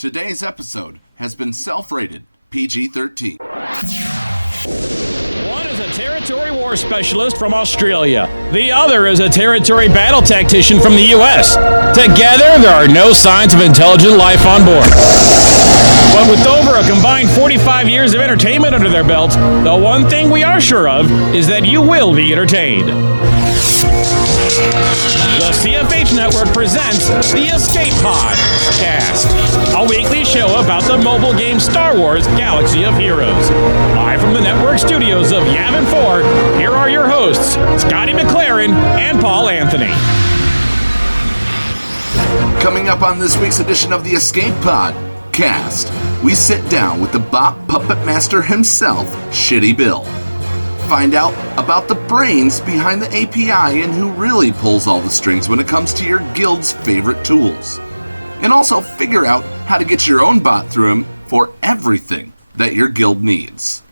Today's episode has been self-rated PG-13. One is a territory war specialist from Australia. The other is a territory battle tactician from the U.S. Together, there are no signs of intelligent life on board. But with over a combined 45 years of entertainment under their belts, the one thing we are sure of is that you will be entertained. The CFH Network presents the Escape Pod Cast, a weekly show about the mobile game Star Wars Galaxy of Heroes. Live from the network studios of Yavin 4, here are your hosts, Scotty McLaren and Paul Anthony. Coming up on this week's edition of the Escape Pod Cast, we sit down with the Bop Puppet Master himself, Shitty Bill. Find out about the brains behind the API and who really pulls all the strings when it comes to your guild's favorite tools. And also figure out how to get your own bot through him for everything that your guild needs.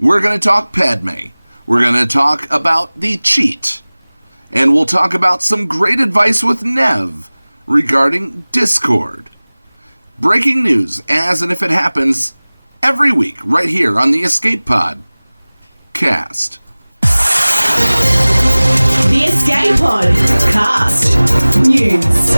We're going to talk Padme. We're going to talk about the cheat. And we'll talk about some great advice with Nev regarding Discord. Breaking news as and if it happens every week right here on the Escape Pod Cast. The Escape Pod Cast News.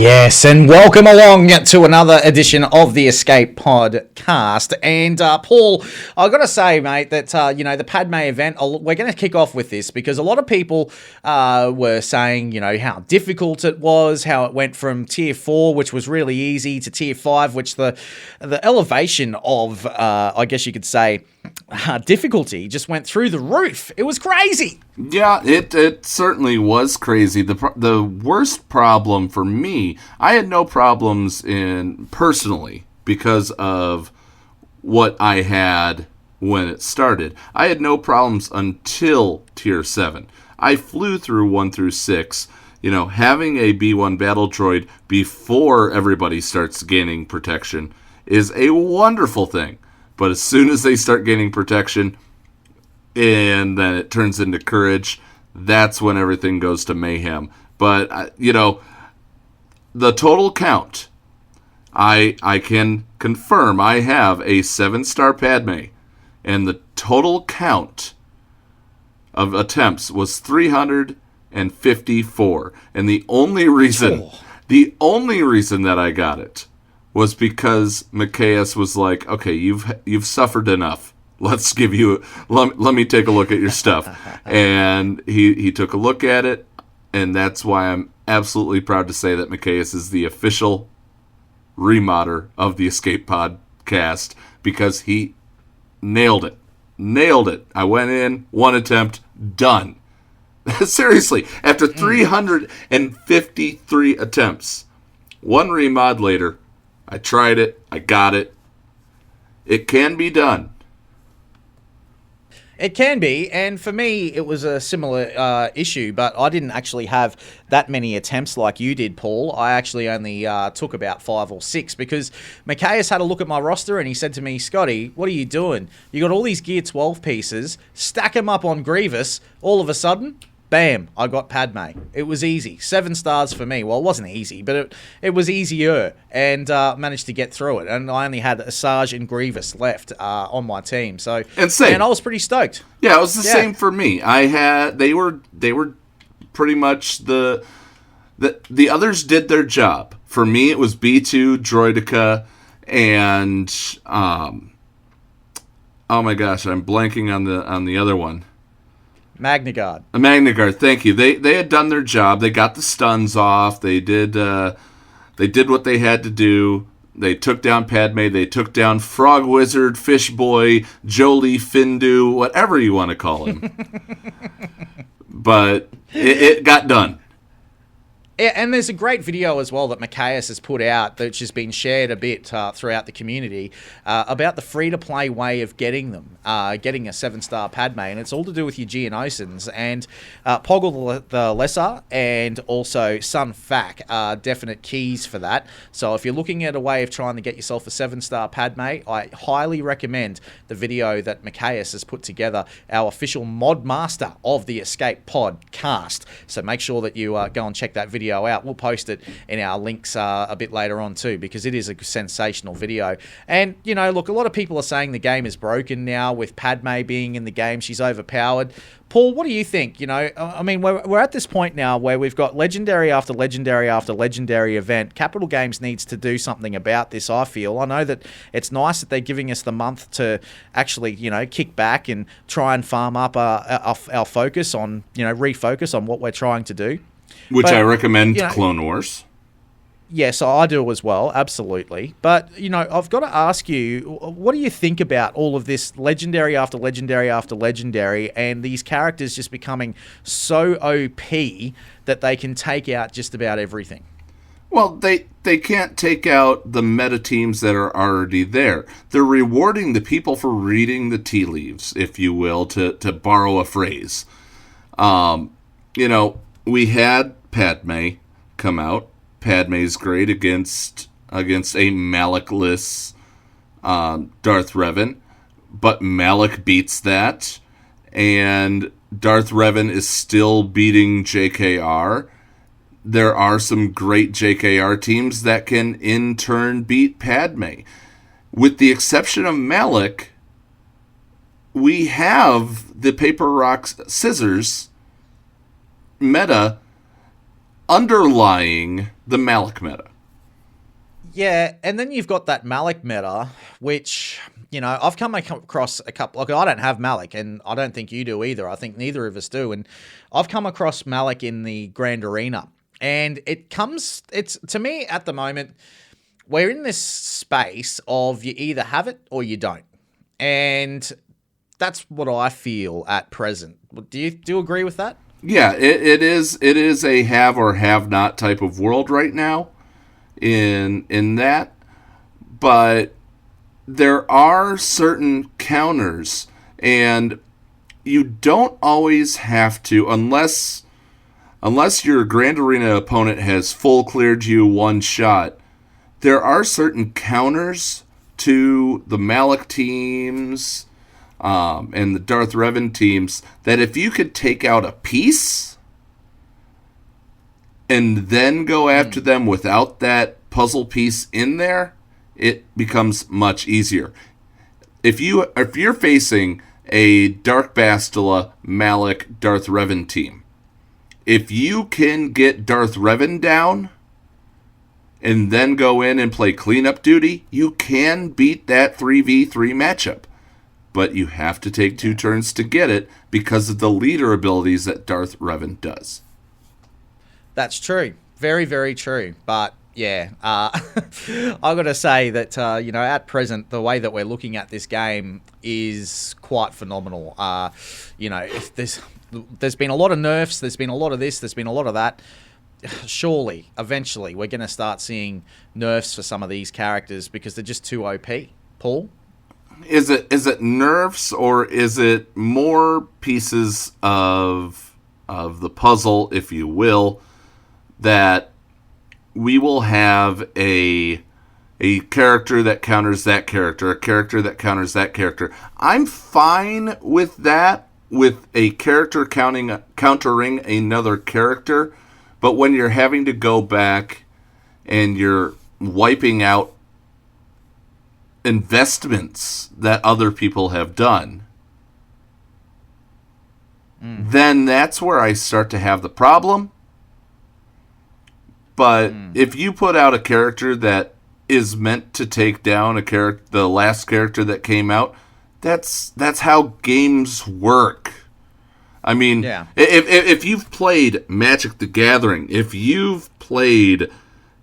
Yes, and welcome along to another edition of the Escape Podcast. And Paul, I've got to say, mate, that the Padme event, we're going to kick off with this because a lot of people were saying, how difficult it was, how it went from Tier 4, which was really easy, to Tier 5, which the elevation of, I guess you could say, difficulty just went through the roof. It was crazy. Yeah, it certainly was crazy. The worst problem for me, I had no problems personally because of what I had when it started. I had no problems until Tier 7. I flew through 1 through 6. Having a B1 battle droid before everybody starts gaining protection is a wonderful thing. But as soon as they start gaining protection, and then it turns into courage, that's when everything goes to mayhem. But, the total count, I can confirm I have a 7-star Padme, and the total count of attempts was 354. And the only reason that I got it was because Macias was like, okay, you've suffered enough. Let's give you, let me take a look at your stuff. And he took a look at it, and that's why I'm absolutely proud to say that Macias is the official remodder of the Escape Podcast, because he nailed it. I went in, 1 attempt, done. Seriously, after 353 attempts, 1 remod later, I tried it. I got it. It can be done. It can be, and for me, it was a similar issue, but I didn't actually have that many attempts like you did, Paul. I actually only took about 5 or 6, because Macias had a look at my roster, and he said to me, Scotty, what are you doing? You got all these Gear 12 pieces, stack them up on Grievous, all of a sudden, bam, I got Padme. It was easy. 7 stars for me. Well, it wasn't easy, but it was easier, and managed to get through it. And I only had Asajj and Grievous left on my team. So, and I was pretty stoked. Yeah, it was the same for me. They were pretty much the others did their job. For me, it was B2, Droideka, and oh my gosh, I'm blanking on the other one. Magnagard. Thank you. They had done their job. They got the stuns off. They did what they had to do. They took down Padme. They took down Frog Wizard, Fish Boy, Jolie, Findu, whatever you want to call him. But it got done. Yeah, and there's a great video as well that Macias has put out, which has been shared a bit throughout the community, about the free-to-play way of getting them, getting a 7-star Padme, and it's all to do with your Geonosins, and Poggle the Lesser and also Sun Fac are definite keys for that. So if you're looking at a way of trying to get yourself a 7-star Padme, I highly recommend the video that Macias has put together, our official mod master of the Escape Podcast. So make sure that you go and check that video video out. We'll post it in our links a bit later on too, because it is a sensational video. And, look, a lot of people are saying the game is broken now with Padme being in the game. She's overpowered. Paul, what do you think? I mean, we're at this point now where we've got legendary after legendary after legendary event. Capital Games needs to do something about this, I feel. I know that it's nice that they're giving us the month to actually, kick back and try and farm up our focus on, refocus on what we're trying to do. Which I recommend Clone Wars. Yes, I do as well, absolutely. But, I've got to ask you, what do you think about all of this legendary after legendary after legendary and these characters just becoming so OP that they can take out just about everything? Well, they can't take out the meta teams that are already there. They're rewarding the people for reading the tea leaves, if you will, to borrow a phrase. We had Padme come out. Padme's great against a Malak-less Darth Revan, but Malak beats that, and Darth Revan is still beating JKR. There are some great JKR teams that can in turn beat Padme. With the exception of Malak, we have the paper, rock, scissors meta underlying the Malak meta. Yeah, and then you've got that Malak meta, which, I've come across a couple. Like, I don't have Malak, and I don't think you do either. I think neither of us do. And I've come across Malak in the Grand Arena. And to me, at the moment, we're in this space of you either have it or you don't. And that's what I feel at present. Do you agree with that? Yeah, it is a have or have not type of world right now in that, but there are certain counters, and you don't always have to, unless your Grand Arena opponent has full cleared you one shot. There are certain counters to the Malak teams and the Darth Revan teams that if you could take out a piece and then go after them without that puzzle piece in there, it becomes much easier. If you're facing a Dark Bastila Malak Darth Revan team, if you can get Darth Revan down and then go in and play cleanup duty, you can beat that 3v3 matchup. But you have to take 2 turns to get it because of the leader abilities that Darth Revan does. That's true. Very, very true. But, yeah, I've got to say that, at present, the way that we're looking at this game is quite phenomenal. If there's been a lot of nerfs, there's been a lot of this, there's been a lot of that. Surely, eventually, we're going to start seeing nerfs for some of these characters because they're just too OP. Paul? Is it nerfs, or is it more pieces of the puzzle, if you will, that we will have a character that counters that character, a character that counters that character? I'm fine with that, with a character countering another character, but when you're having to go back and you're wiping out investments that other people have done, then that's where I start to have the problem. But if you put out a character that is meant to take down the last character that came out, that's how games work. I mean, if you've played Magic the Gathering, if you've played,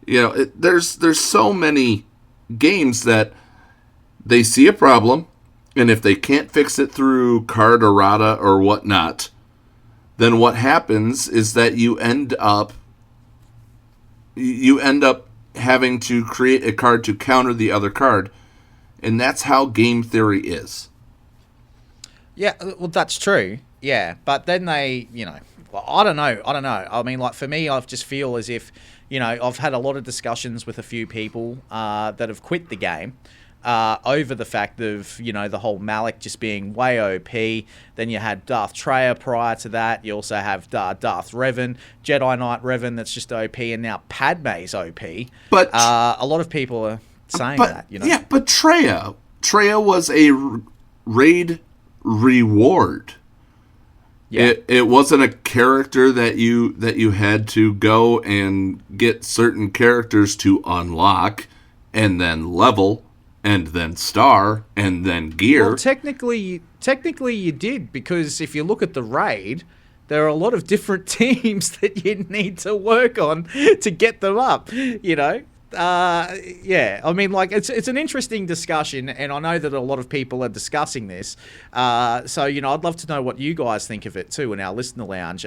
there's so many games that they see a problem, and if they can't fix it through card errata or whatnot, then what happens is that you end up having to create a card to counter the other card, and that's how game theory is. Yeah, well, that's true. Yeah, but then they, I don't know. I mean, like, for me, I just feel as if, I've had a lot of discussions with a few people that have quit the game over the fact of, the whole Malik just being way OP. Then you had Darth Traya prior to that. You also have Darth Revan, Jedi Knight Revan that's just OP, and now Padme's OP. But a lot of people are saying that, Yeah, but Traya was a raid reward. Yeah. It wasn't a character that you had to go and get certain characters to unlock and then level and then star and then gear. Well, technically you did, because if you look at the raid, there are a lot of different teams that you need to work on to get them up, Yeah, I mean, it's an interesting discussion, and I know that a lot of people are discussing this. So, I'd love to know what you guys think of it too in our listener lounge.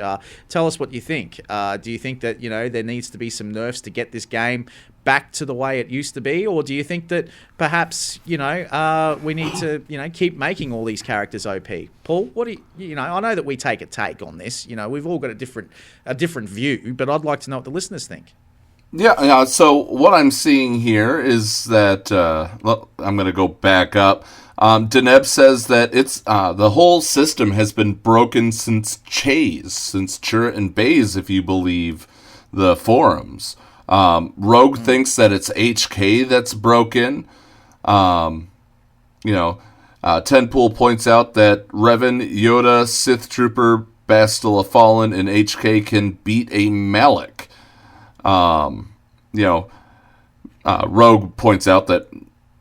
Tell us what you think. Do you think that, there needs to be some nerfs to get this game back to the way it used to be, or do you think that perhaps, we need to, keep making all these characters OP? Paul, what do you, I know that we take a take on this. We've all got a different view, but I'd like to know what the listeners think. Yeah, so what I'm seeing here is that, I'm going to go back up. Deneb says that it's the whole system has been broken since Chase, since Chirrut and Baze, if you believe the forums. Rogue thinks that it's HK that's broken. Tenpool points out that Revan, Yoda, Sith Trooper, Bastila Fallen, and HK can beat a Malik. Rogue points out that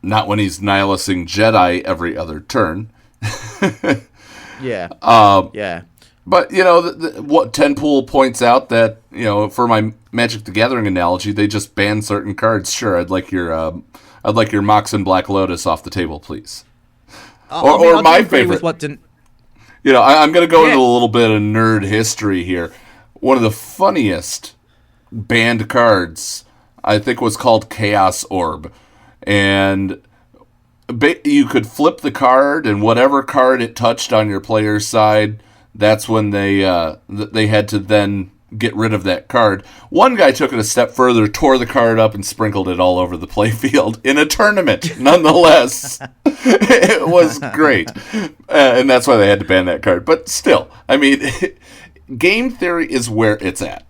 not when he's nihilising Jedi every other turn. Yeah. Yeah. But, what Tenpool points out that, for my Magic the Gathering analogy, they just ban certain cards. Sure, I'd like your Moxen Black Lotus off the table, please. Or my favorite. I'm going to go into a little bit of nerd history here. One of the funniest banned cards, I think, was called Chaos Orb, and you could flip the card, and whatever card it touched on your player's side, that's when they had to then get rid of that card. One guy took it a step further, tore the card up, and sprinkled it all over the playfield in a tournament. Nonetheless, it was great, and that's why they had to ban that card. But still, I mean, game theory is where it's at.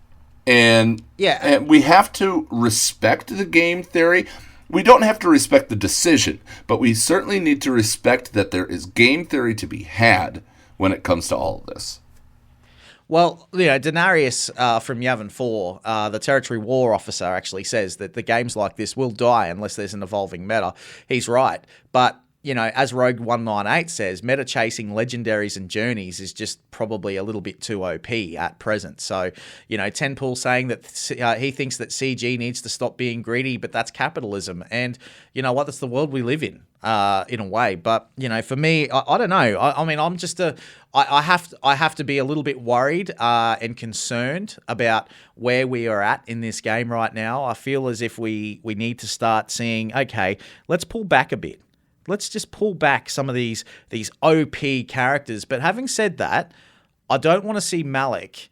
And we have to respect the game theory. We don't have to respect the decision, but we certainly need to respect that there is game theory to be had when it comes to all of this. Well, Denarius from Yavin 4, the Territory War Officer, actually says that the games like this will die unless there's an evolving meta. He's right. But, as Rogue 198 says, meta chasing legendaries and journeys is just probably a little bit too OP at present. So, Tenpool saying that he thinks that CG needs to stop being greedy, but that's capitalism. And you know what? That's the world we live in a way. But, for me, I don't know. I mean, I'm just I have to be a little bit worried and concerned about where we are at in this game right now. I feel as if we need to start seeing, okay, let's pull back a bit. Let's just pull back some of these OP characters. But having said that, I don't want to see Malik,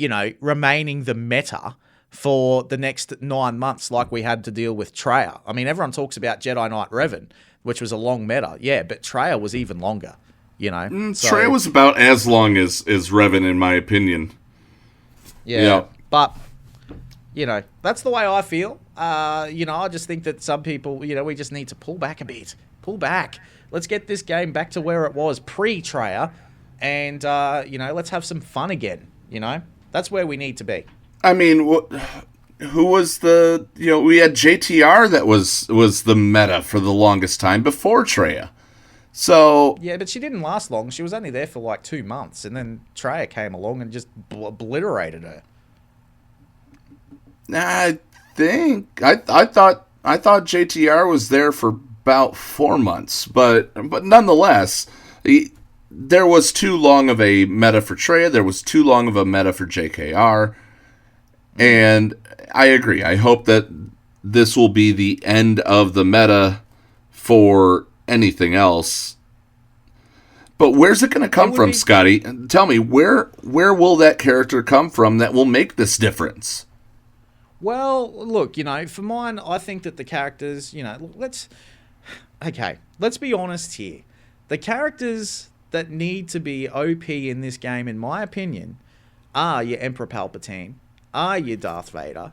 remaining the meta for the next 9 months like we had to deal with Traya. I mean, everyone talks about Jedi Knight Revan, which was a long meta. Yeah, but Traya was even longer, Traya was about as long as Revan, in my opinion. Yeah. But, that's the way I feel. I just think that some people, we just need to pull back a bit. Pull back. Let's get this game back to where it was pre-Traya, and, let's have some fun again, That's where we need to be. I mean, who was we had JTR that was the meta for the longest time before Traya. So yeah, but she didn't last long. She was only there for like 2 months, and then Traya came along and just obliterated her. I think I thought JTR was there for about 4 months, but nonetheless, there was too long of a meta for Traya. There was too long of a meta for JKR, and I agree. I hope that this will be the end of the meta for anything else. But where's it going to come from, Scotty? Tell me, where will that character come from that will make this difference? Well, look, for mine, I think that the characters, okay, let's be honest here. The characters that need to be OP in this game, in my opinion, are your Emperor Palpatine, are your Darth Vader,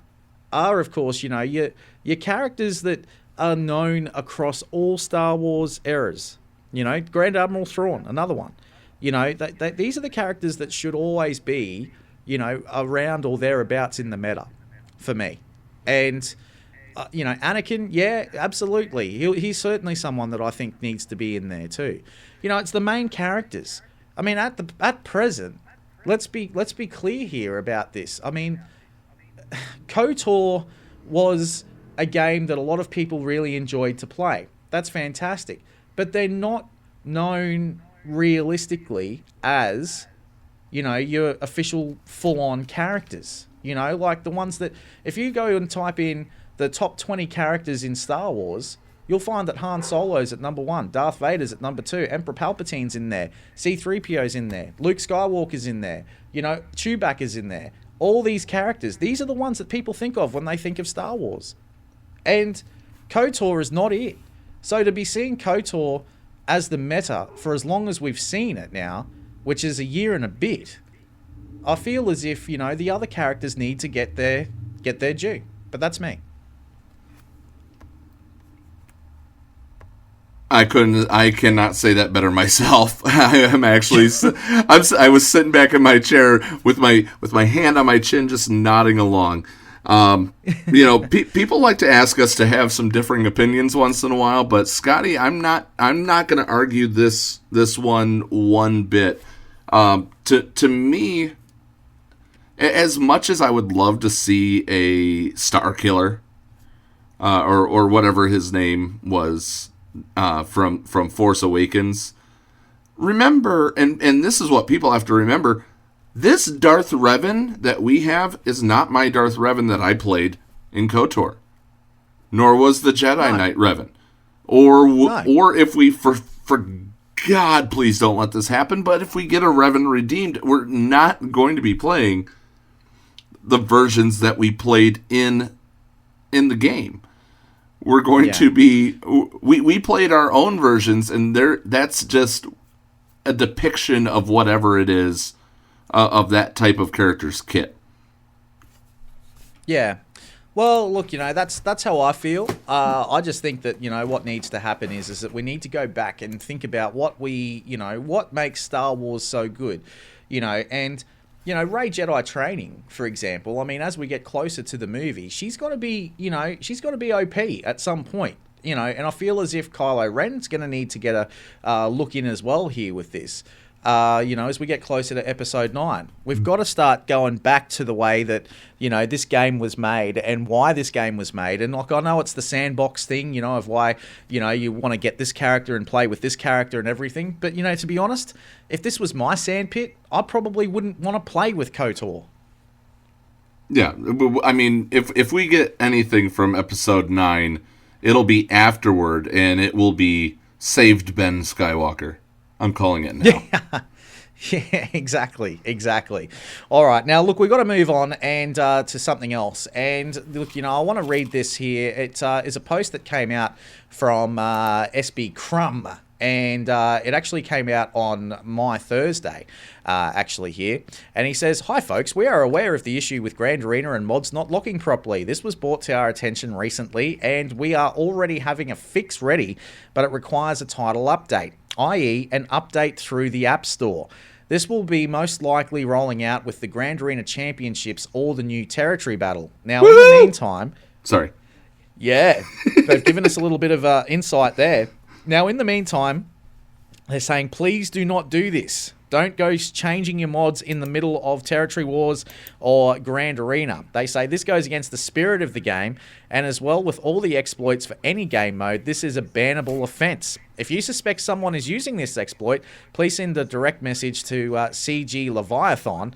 are, of course, your characters that are known across all Star Wars eras. Grand Admiral Thrawn, another one. These are the characters that should always be, around or thereabouts in the meta for me. And, Anakin, yeah, absolutely. He's certainly someone that I think needs to be in there too. It's the main characters. I mean, at present, let's be clear here about this. I mean, KOTOR was a game that a lot of people really enjoyed to play. That's fantastic. But they're not known realistically as, your official full-on characters. Like the ones that, if you go and type in the top 20 characters in Star Wars, you'll find that Han Solo's at number 1, Darth Vader's at number 2, Emperor Palpatine's in there, C-3PO's in there, Luke Skywalker's in there, Chewbacca's in there. All these characters, these are the ones that people think of when they think of Star Wars. And KOTOR is not it. So to be seeing KOTOR as the meta for as long as we've seen it now, which is a year and a bit, I feel as if, the other characters need to get their due. But that's me. I cannot say that better myself. I was sitting back in my chair with my hand on my chin, just nodding along. People like to ask us to have some differing opinions once in a while, but Scotty, I'm not going to argue this one bit. To me, as much as I would love to see a Star Killer, or whatever his name was, from Force Awakens, remember, and this is what people have to remember. This Darth Revan that we have is not my Darth Revan that I played in KOTOR, nor was the Jedi Knight Revan, or if we for God, please don't let this happen. But if we get a Revan redeemed, we're not going to be playing the versions that we played in the game. We're going to be we played our own versions, and that's just a depiction of whatever it is. Of that type of character's kit. Yeah. Well, look, that's how I feel. I just think that, what needs to happen is that we need to go back and think about what what makes Star Wars so good. And Rey Jedi training, for example, I mean, as we get closer to the movie, she's got to be OP at some point. And I feel as if Kylo Ren's going to need to get a look in as well here with this. As we get closer to episode 9, we've got to start going back to the way that, this game was made and why this game was made. And I know it's the sandbox thing, of why, you want to get this character and play with this character and everything. But, to be honest, if this was my sandpit, I probably wouldn't want to play with KOTOR. Yeah. I mean, if we get anything from episode 9, it'll be afterward, and it will be Saved Ben Skywalker. I'm calling it now. Yeah, exactly. All right, now look, we've got to move on and to something else. And look, I want to read this here. It is a post that came out from SB Crumb, and it actually came out on my Thursday, actually here. And he says, "Hi folks, we are aware of the issue with Grand Arena and mods not locking properly. This was brought to our attention recently, and we are already having a fix ready, but it requires a title update, i.e. an update through the App Store. This will be most likely rolling out with the Grand Arena Championships or the new Territory Battle. Now, in the meantime..." Sorry. Yeah, they've given us a little bit of insight there. Now, in the meantime, they're saying, please do not do this. Don't go changing your mods in the middle of Territory Wars or Grand Arena. They say this goes against the spirit of the game, and as well with all the exploits for any game mode, this is a bannable offense. If you suspect someone is using this exploit, please send a direct message to CG Leviathan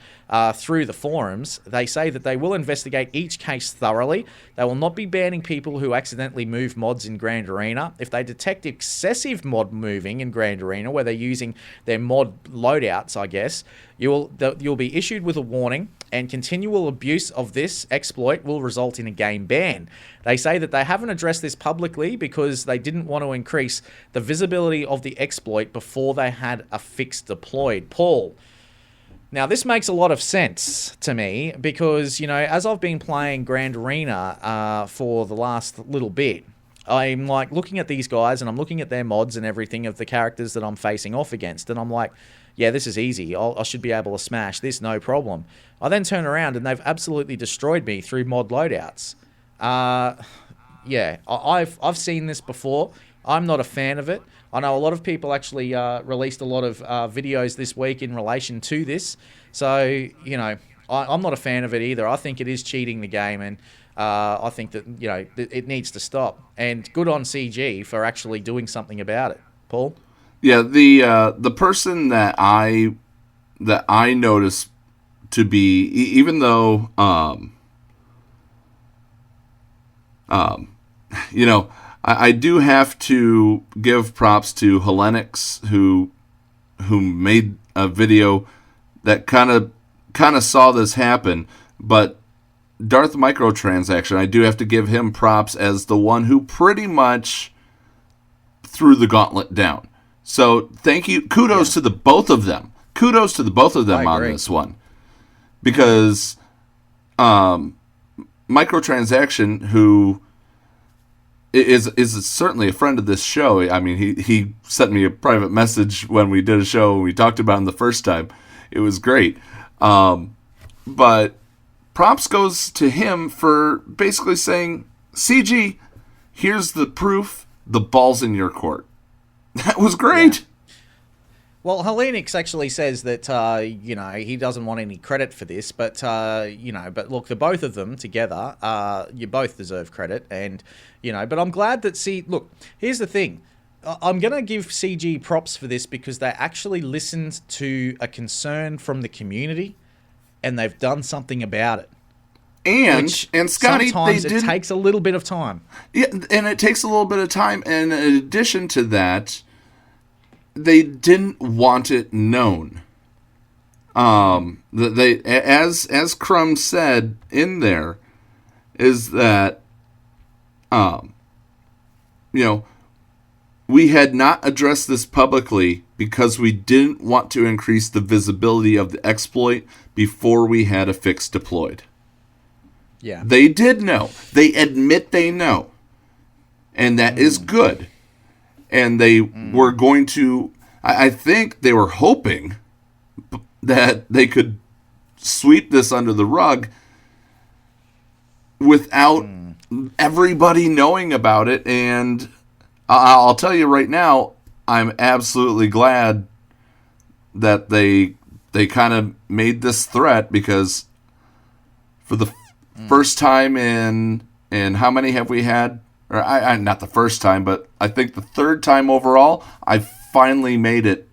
through the forums. They say that they will investigate each case thoroughly. They will not be banning people who accidentally move mods in Grand Arena. If they detect excessive mod moving in Grand Arena, where they're using their mod loadouts, I guess, you'll be issued with a warning, and continual abuse of this exploit will result in a game ban. They say that they haven't addressed this publicly because they didn't want to increase the visibility of the exploit before they had a fix deployed. Paul, now this makes a lot of sense to me because, as I've been playing Grand Arena for the last little bit, I'm like looking at these guys and I'm looking at their mods and everything of the characters that I'm facing off against, and I'm like, yeah, this is easy. I should be able to smash this, no problem. I then turn around and they've absolutely destroyed me through mod loadouts. I've seen this before. I'm not a fan of it. I know a lot of people actually released a lot of videos this week in relation to this. So, I'm not a fan of it either. I think it is cheating the game, and I think that, it needs to stop. And good on CG for actually doing something about it. Paul? Yeah, the person that I noticed to be, even though I do have to give props to Hellenix who made a video that kind of saw this happen, but Darth Microtransaction, I do have to give him props as the one who pretty much threw the gauntlet down. So thank you. Kudos to the both of them. Kudos to the both of them on this one. Because Microtransaction, who is certainly a friend of this show. I mean, he sent me a private message when we did a show and we talked about him the first time. It was great. But props goes to him for basically saying, CG, here's the proof, the ball's in your court. That was great. Yeah. Well, Hellenix actually says that, he doesn't want any credit for this, but look, the both of them together, you both deserve credit, and, but I'm glad that, look, here's the thing. I'm going to give CG props for this because they actually listened to a concern from the community, and they've done something about it. And Scotty, sometimes it takes a little bit of time. Yeah, and it takes a little bit of time. And in addition to that, they didn't want it known. They, as Crumb said in there, is that we had not addressed this publicly because we didn't want to increase the visibility of the exploit before we had a fix deployed. Yeah. They did know. They admit they know. And that is good. And they were going to, I think they were hoping that they could sweep this under the rug without everybody knowing about it. And I'll tell you right now, I'm absolutely glad that they kind of made this threat, because for the first time in how many have we had? Or I not the first time, but I think the third time overall, I finally made it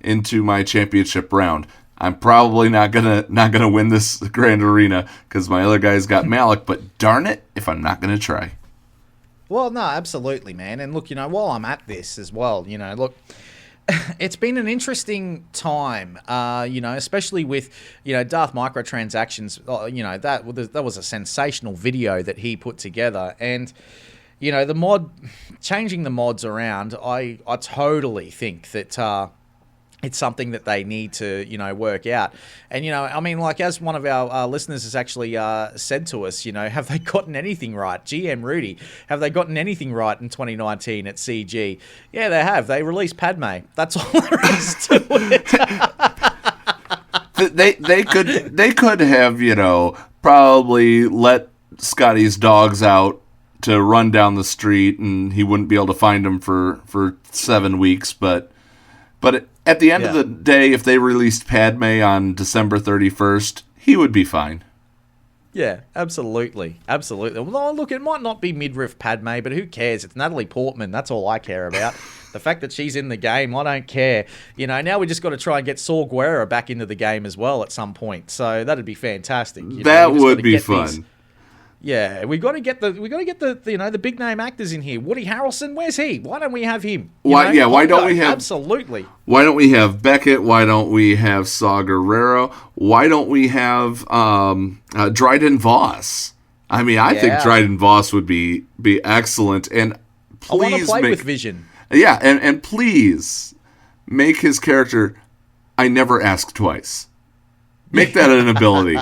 into my championship round. I'm probably not gonna win this Grand Arena because my other guys got Malik, but darn it if I'm not gonna try. Well, no, absolutely, man. And look, while I'm at this as well, look, it's been an interesting time, especially with, Darth Microtransactions. That was a sensational video that he put together. And, the changing the mods around, I totally think that it's something that they need to, work out. And, as one of our listeners has actually said to us, have they gotten anything right? GM Rudy, have they gotten anything right in 2019 at CG? Yeah, they have. They released Padme. That's all there is to it. They could have, probably let Scotty's dogs out to run down the street and he wouldn't be able to find them for 7 weeks. But at the end of the day, if they released Padme on December 31st, he would be fine. Yeah, absolutely. Absolutely. Well, look, it might not be midriff Padme, but who cares? It's Natalie Portman. That's all I care about. The fact that she's in the game, I don't care. Now we just got to try and get Saw Gerrera back into the game as well at some point. So that'd be fantastic. That would be fun. Yeah, we got to get the the big name actors in here. Woody Harrelson, where's he? Why don't we have him? Why don't we have absolutely? Why don't we have Beckett? Why don't we have Saw Gerrera? Why don't we have Dryden Voss? I mean, I think Dryden Voss would be excellent. And I want to please play with Vision. Yeah, and please make his character I never ask twice. Make that an ability.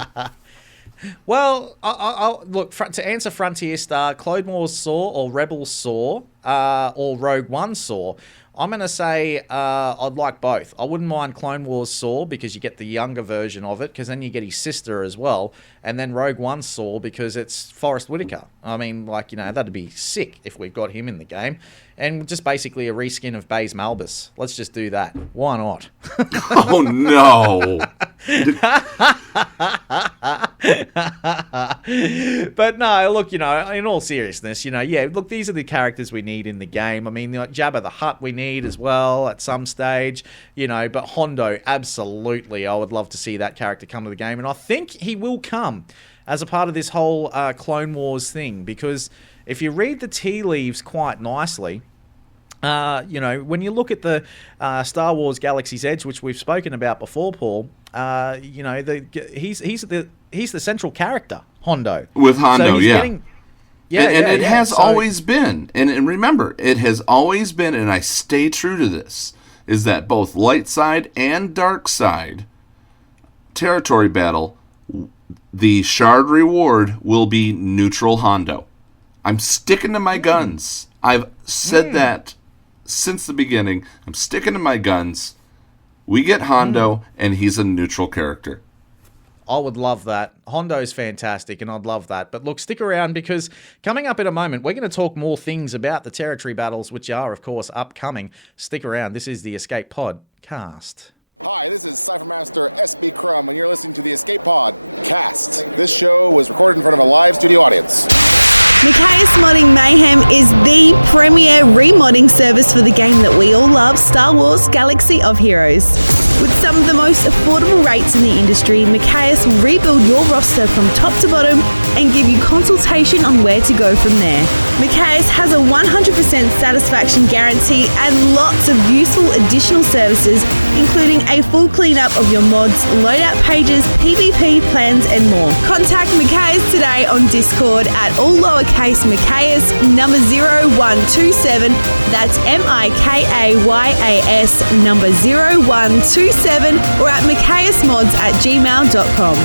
Well, I'll look to answer Frontier Star, Clone Wars Saw or Rebels Saw or Rogue One Saw. I'm going to say I'd like both. I wouldn't mind Clone Wars Saw because you get the younger version of it, because then you get his sister as well, and then Rogue One Saw because it's Forrest Whitaker. I mean, that'd be sick if we've got him in the game. And just basically a reskin of Baze Malbus. Let's just do that. Why not? Oh, no. But no, look, in all seriousness, look, these are the characters we need in the game. I mean, Jabba the Hutt we need as well at some stage, but Hondo, absolutely, I would love to see that character come to the game. And I think he will come as a part of this whole Clone Wars thing, because if you read the tea leaves quite nicely, when you look at the Star Wars Galaxy's Edge, which we've spoken about before, Paul, he's the central character, Hondo. With Hondo, so it has always been, and remember, it has always been, and I stay true to this, is that both light side and dark side territory battle, the shard reward will be neutral Hondo. I'm sticking to my guns. I've said that since the beginning. I'm sticking to my guns. We get Hondo, and he's a neutral character. I would love that. Hondo's fantastic, and I'd love that. But look, stick around, because coming up in a moment, we're going to talk more things about the territory battles, which are, of course, upcoming. Stick around. This is the Escape Podcast. Hi, this is Cyphermaster SB Crumb, and you're listening to the Escape Pod Cast. This show was recorded in front of a live studio audience. Macias Modding Mayhem is the premier remodding service for the game that we all love, Star Wars Galaxy of Heroes. With some of the most affordable rates in the industry, Macias will rebuild your roster from top to bottom and give you consultation on where to go from there. Macias has a 100% satisfaction guarantee and lots of useful additional services, including a full cleanup of your mods, loadout pages, PvP plans and more. Contact Macias today on Discord at all lowercase Macias number 0127. That's MIKAYAS number 0127, or at maciasmods@gmail.com.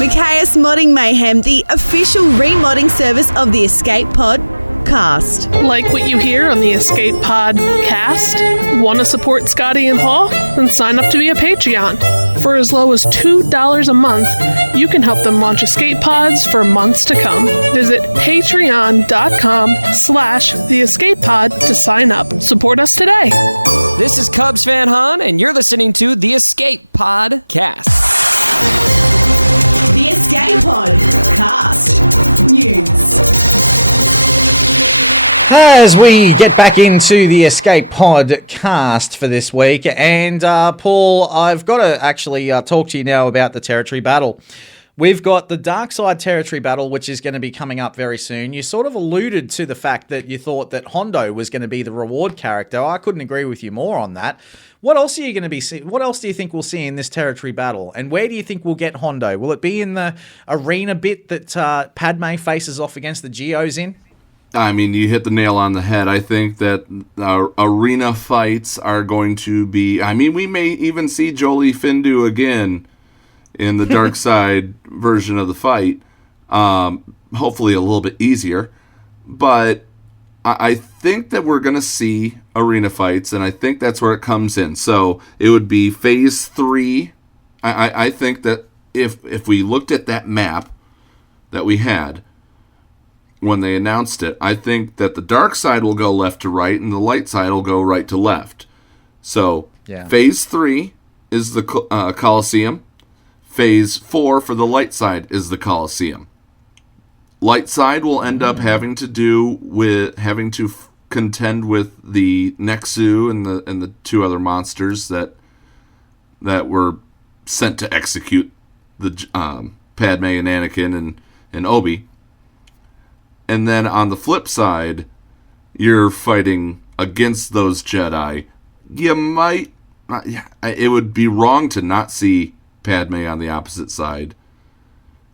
Macias Modding Mayhem, the official remodding service of the Escape Podcast. Like what you hear on the Escape Podcast? Want to support Scotty and Paul? Then sign up to be a Patreon. For as low as $2 a month, you can help them launch Escape Pods for months to come. Visit patreon.com/theescapepod to sign up. Support us today. This is Cubs fan Han, and you're listening to the Escape Podcast. The Escape Podcast News. As we get back into the Escape Podcast for this week, and Paul, I've got to actually talk to you now about the territory battle. We've got the Dark Side territory battle, which is going to be coming up very soon. You sort of alluded to the fact that you thought that Hondo was going to be the reward character. I couldn't agree with you more on that. What else are you going to be seeing? What else do you think we'll see in this territory battle? And where do you think we'll get Hondo? Will it be in the arena bit that Padme faces off against the Geos in? I mean, you hit the nail on the head. I think that arena fights are going to be... I mean, we may even see Jolie Findu again in the dark side version of the fight. Hopefully a little bit easier. But I think that we're going to see arena fights, and I think that's where it comes in. So it would be Phase 3. I think that if we looked at that map that we had when they announced it, I think that the dark side will go left to right, and the light side will go right to left. So Phase 3 is the Coliseum. Phase 4 for the light side is the Coliseum. Light side will end up having to contend with the Nexu and the two other monsters that were sent to execute the Padme and Anakin and Obi. and then on the flip side, you're fighting against those Jedi, you might... It would be wrong to not see Padme on the opposite side.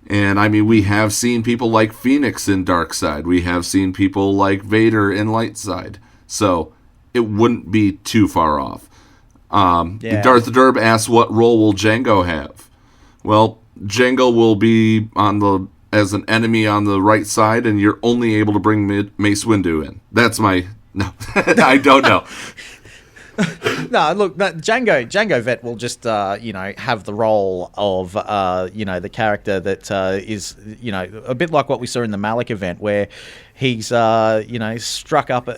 And, I mean, we have seen people like Phoenix in Dark Side. We have seen people like Vader in Light Side. So, it wouldn't be too far off. Darth Derb asks, what role will Jango have? Well, Jango will be as an enemy on the right side, and you're only able to bring Mace Windu in. That's my... No, I don't know. No, look, Jango Fett will just, have the role of, the character that is, a bit like what we saw in the Malik event, where he's, strung up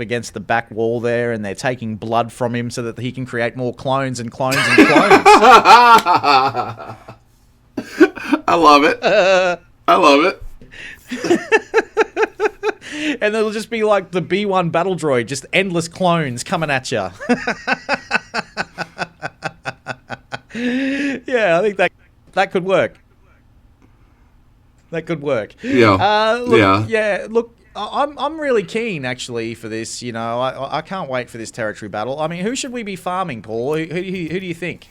against the back wall there, and they're taking blood from him so that he can create more clones and clones and clones. I love it. I love it. And it'll just be like the B1 battle droid, just endless clones coming at you. Yeah, I think that could work. That could work. Yeah. Look, I'm really keen actually for this. I can't wait for this territory battle. I mean, who should we be farming, Paul? Who do you think?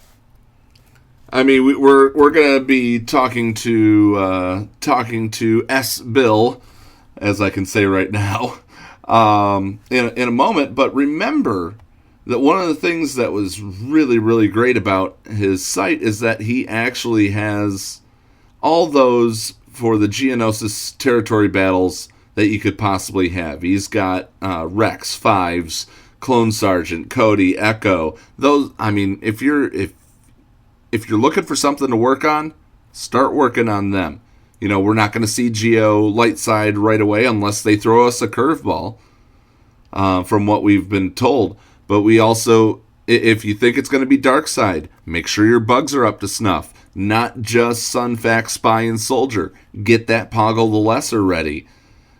I mean, we're gonna be talking to S. Bill, as I can say right now, in a moment. But remember that one of the things that was really, really great about his site is that he actually has all those for the Geonosis territory battles that you could possibly have. He's got Rex, Fives, Clone Sergeant, Cody, Echo. Those, I mean, if you're looking for something to work on, start working on them. We're not going to see Geo light side right away unless they throw us a curveball, from what we've been told. But we also, if you think it's going to be dark side, make sure your bugs are up to snuff. Not just Sun, Fact, Spy, and Soldier. Get that Poggle the Lesser ready.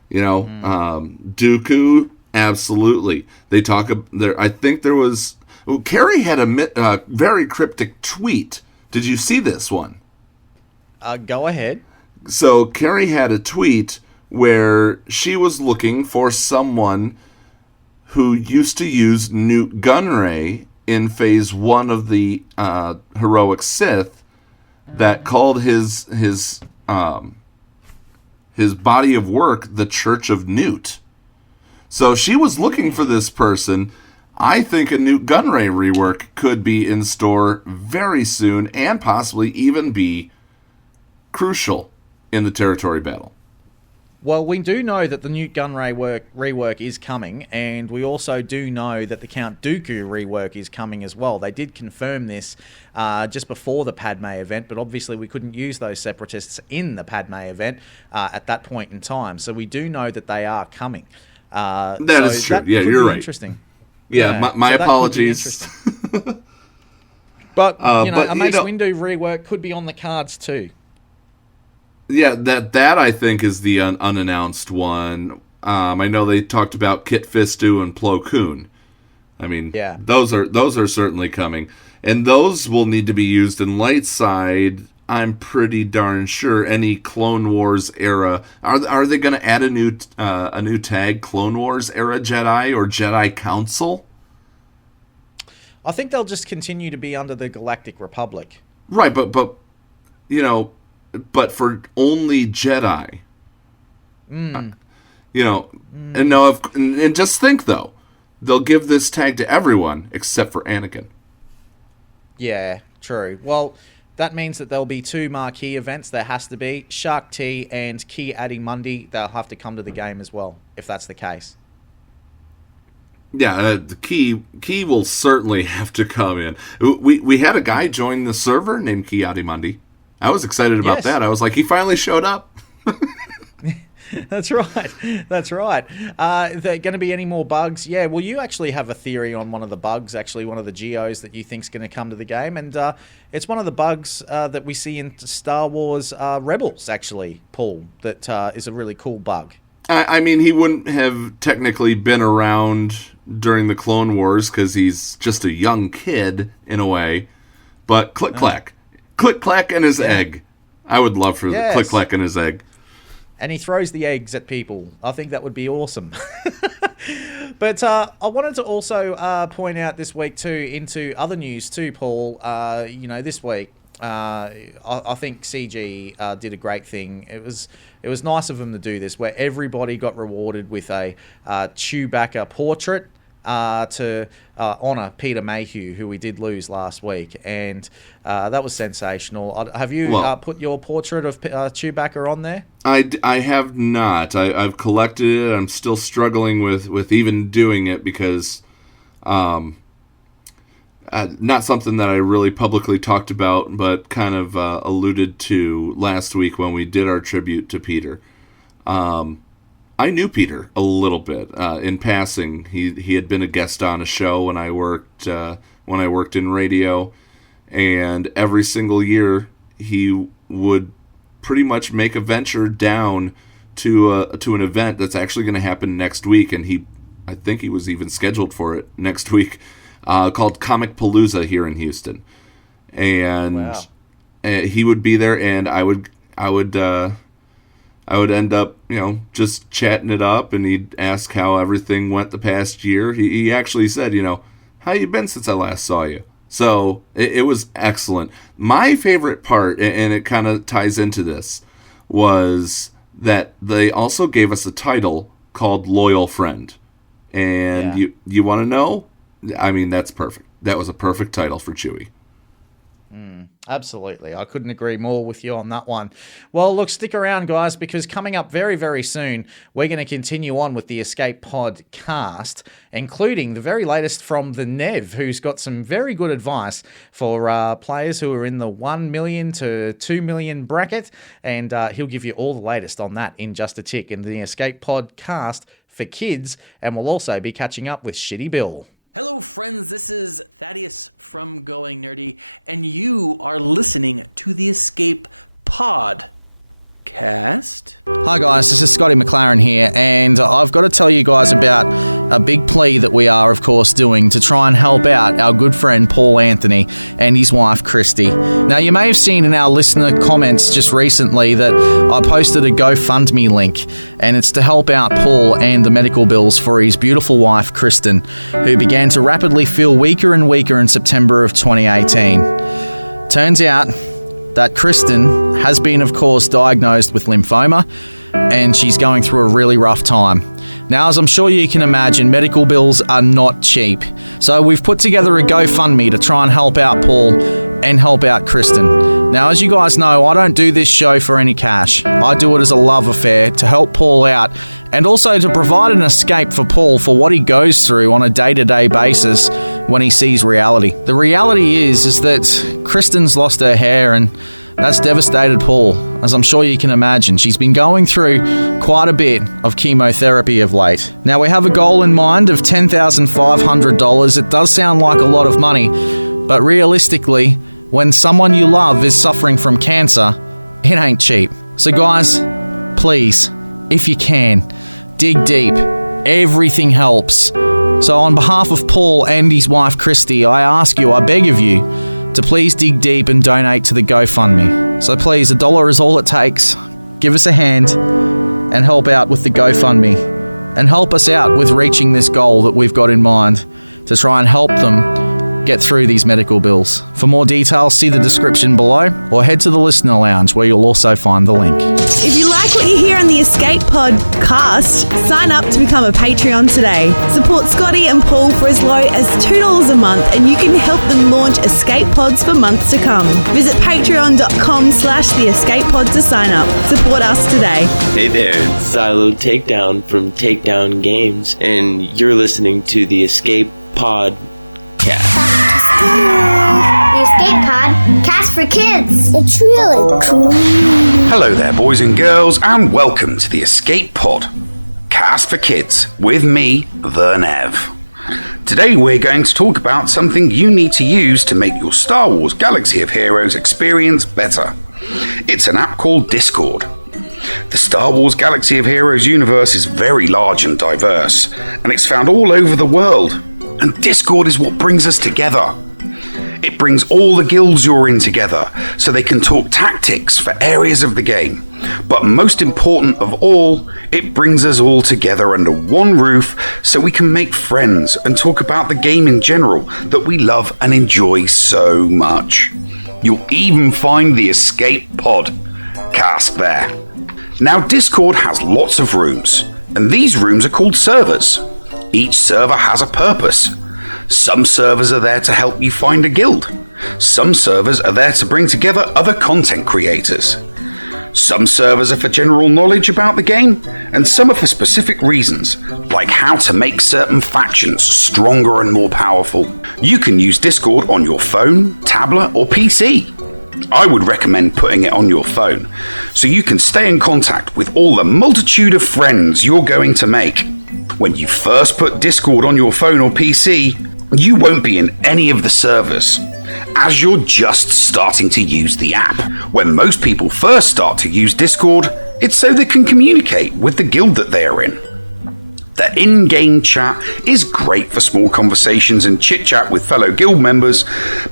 Dooku, absolutely. They talk there. I think there was. Carrie had a very cryptic tweet. Did you see this one? Go ahead. So Carrie had a tweet where she was looking for someone who used to use Newt Gunray in Phase 1 of the Heroic Sith that called his body of work the Church of Newt. So she was looking for this person. I think a Newt Gunray rework could be in store very soon and possibly even be crucial in the territory battle. Well, we do know that the Newt Gunray rework is coming, and we also do know that the Count Dooku rework is coming as well. They did confirm this just before the Padme event, but obviously we couldn't use those separatists in the Padme event at that point in time. So we do know that they are coming. That is true. Yeah, you're right. Interesting. Yeah, my apologies. But, a Mace Windu rework could be on the cards too. Yeah, that I think is the unannounced one. I know they talked about Kit Fistu and Plo Koon. I mean, those are certainly coming, and those will need to be used in light side. I'm pretty darn sure. Any Clone Wars era, are they going to add a new tag, Clone Wars era Jedi or Jedi Council? I think they'll just continue to be under the Galactic Republic. Right, but but for only Jedi. And just think though, they'll give this tag to everyone except for Anakin. Yeah, true. Well, that means that there'll be two marquee events. There has to be Shark T and Ki Adi Mundi. They'll have to come to the game as well, if that's the case. Yeah, the Ki will certainly have to come in. We had a guy join the server named Ki Adi Mundi. I was excited about that. I was like, he finally showed up. That's right. That's right. There going to be any more bugs? Yeah, well, you actually have a theory on one of the bugs, actually, one of the Geos that you think's going to come to the game. And it's one of the bugs that we see in Star Wars Rebels, actually, Paul, that is a really cool bug. I mean, he wouldn't have technically been around during the Clone Wars because he's just a young kid, in a way. But Click-Clack. Click-Clack and his egg. I would love for the Click-Clack and his egg. and he throws the eggs at people. I think that would be awesome. But I wanted to also point out this week too, into other news too, Paul. This week, I think CG did a great thing. It was nice of them to do this, where everybody got rewarded with a Chewbacca portrait to honour Peter Mayhew, who we did lose last week, and that was sensational. Have you put your portrait of Chewbacca on there? I have not. I've collected it. I'm still struggling with even doing it because not something that I really publicly talked about, but kind of alluded to last week when we did our tribute to Peter. I knew Peter a little bit in passing. He had been a guest on a show when I worked in radio, and every single year he would pretty much make a venture down to an event that's actually going to happen next week, and I think he was even scheduled for it next week, called Comic Palooza here in Houston, and wow. He would be there, and I would end up, just chatting it up, and he'd ask how everything went the past year. He actually said, how you been since I last saw you? So it was excellent. My favorite part, and it kind of ties into this, was that they also gave us a title called Loyal Friend. And you want to know? I mean, that's perfect. That was a perfect title for Chewie. Absolutely. I couldn't agree more with you on that one. Well, look, stick around, guys, because coming up very, very soon, we're going to continue on with the Escape podcast, including the very latest from the Nev, who's got some very good advice for players who are in the 1 million to 2 million bracket, and he'll give you all the latest on that in just a tick in the Escape podcast for kids, and we'll also be catching up with Shitty Bill. Hello, friends. This is Thaddeus from Going Nerdy, and you are listening to the Escape Podcast. Hi guys, this is Scotty McLaren here, and I've got to tell you guys about a big plea that we are, of course, doing to try and help out our good friend Paul Anthony and his wife Christy. Now, you may have seen in our listener comments just recently that I posted a GoFundMe link, and it's to help out Paul and the medical bills for his beautiful wife Kristen, who began to rapidly feel weaker and weaker in September of 2018. Turns out that Kristen has been, of course, diagnosed with lymphoma, and she's going through a really rough time. Now, as I'm sure you can imagine, medical bills are not cheap. So we've put together a GoFundMe to try and help out Paul and help out Kristen. Now, as you guys know, I don't do this show for any cash. I do it as a love affair to help Paul out, and also to provide an escape for Paul for what he goes through on a day-to-day basis when he sees reality. The reality is that Kristen's lost her hair, and that's devastated Paul, as I'm sure you can imagine. She's been going through quite a bit of chemotherapy of late. Now, we have a goal in mind of $10,500. It does sound like a lot of money, but realistically, when someone you love is suffering from cancer, it ain't cheap. So guys, please, if you can, dig deep. Everything helps. So on behalf of Paul and his wife Christy, I ask you, I beg of you, to please dig deep and donate to the GoFundMe. So please, $1 is all it takes. Give us a hand and help out with the GoFundMe, and help us out with reaching this goal that we've got in mind to try and help them get through these medical bills. For more details, see the description below, or head to the listener lounge where you'll also find the link. If you like what you hear on the Escape Podcast, sign up to become a Patreon today. Support Scotty and Paul for as low as $2 a month, and you can help them launch Escape Pods for months to come. Visit patreon.com/the Escape Pod to sign up. Support us today. Hey there, it's Silo Takedown from Takedown Games, and you're listening to the Escape Pod. The Escape Pod, cast for kids. It's really cool. Hello there, boys and girls, and welcome to the Escape Pod, cast for kids, with me, the Nev. Today we're going to talk about something you need to use to make your Star Wars Galaxy of Heroes experience better. It's an app called Discord. The Star Wars Galaxy of Heroes universe is very large and diverse, and it's found all over the world. And Discord is what brings us together. It brings all the guilds you're in together so they can talk tactics for areas of the game. But most important of all, it brings us all together under one roof so we can make friends and talk about the game in general that we love and enjoy so much. You'll even find the Escape Pod cast there. Now, Discord has lots of rooms, and these rooms are called servers. Each server has a purpose. Some servers are there to help you find a guild. Some servers are there to bring together other content creators. Some servers are for general knowledge about the game, and some are for specific reasons, like how to make certain factions stronger and more powerful. You can use Discord on your phone, tablet, or PC. I would recommend putting it on your phone, so you can stay in contact with all the multitude of friends you're going to make. When you first put Discord on your phone or PC, you won't be in any of the servers, as you're just starting to use the app. When most people first start to use Discord, it's so they can communicate with the guild that they are in. The in-game chat is great for small conversations and chit-chat with fellow guild members,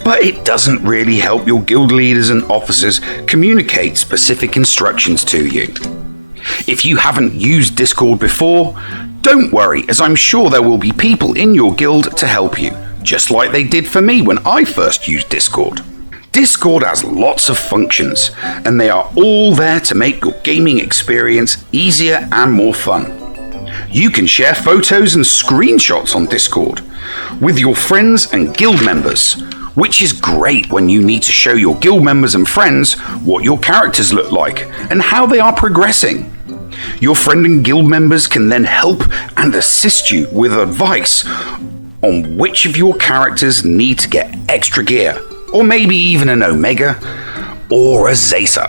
but it doesn't really help your guild leaders and officers communicate specific instructions to you. If you haven't used Discord before, don't worry, as I'm sure there will be people in your guild to help you, just like they did for me when I first used Discord. Discord has lots of functions, and they are all there to make your gaming experience easier and more fun. You can share photos and screenshots on Discord with your friends and guild members, which is great when you need to show your guild members and friends what your characters look like and how they are progressing. Your friend and guild members can then help and assist you with advice on which of your characters need to get extra gear, or maybe even an Omega or a Zeta.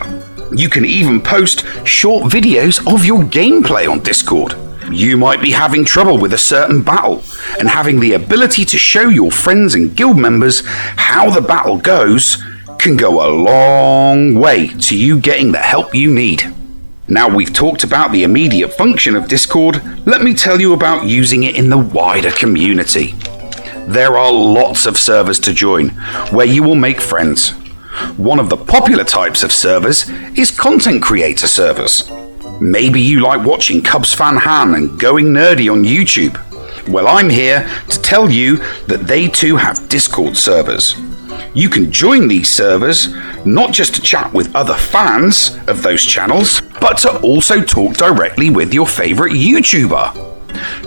You can even post short videos of your gameplay on Discord. You might be having trouble with a certain battle, and having the ability to show your friends and guild members how the battle goes can go a long way to you getting the help you need. Now we've talked about the immediate function of Discord, let me tell you about using it in the wider community. There are lots of servers to join, where you will make friends. One of the popular types of servers is content creator servers. Maybe you like watching Cubs Fan Han and Going Nerdy on YouTube. Well, I'm here to tell you that they too have Discord servers. You can join these servers not just to chat with other fans of those channels, but to also talk directly with your favorite YouTuber.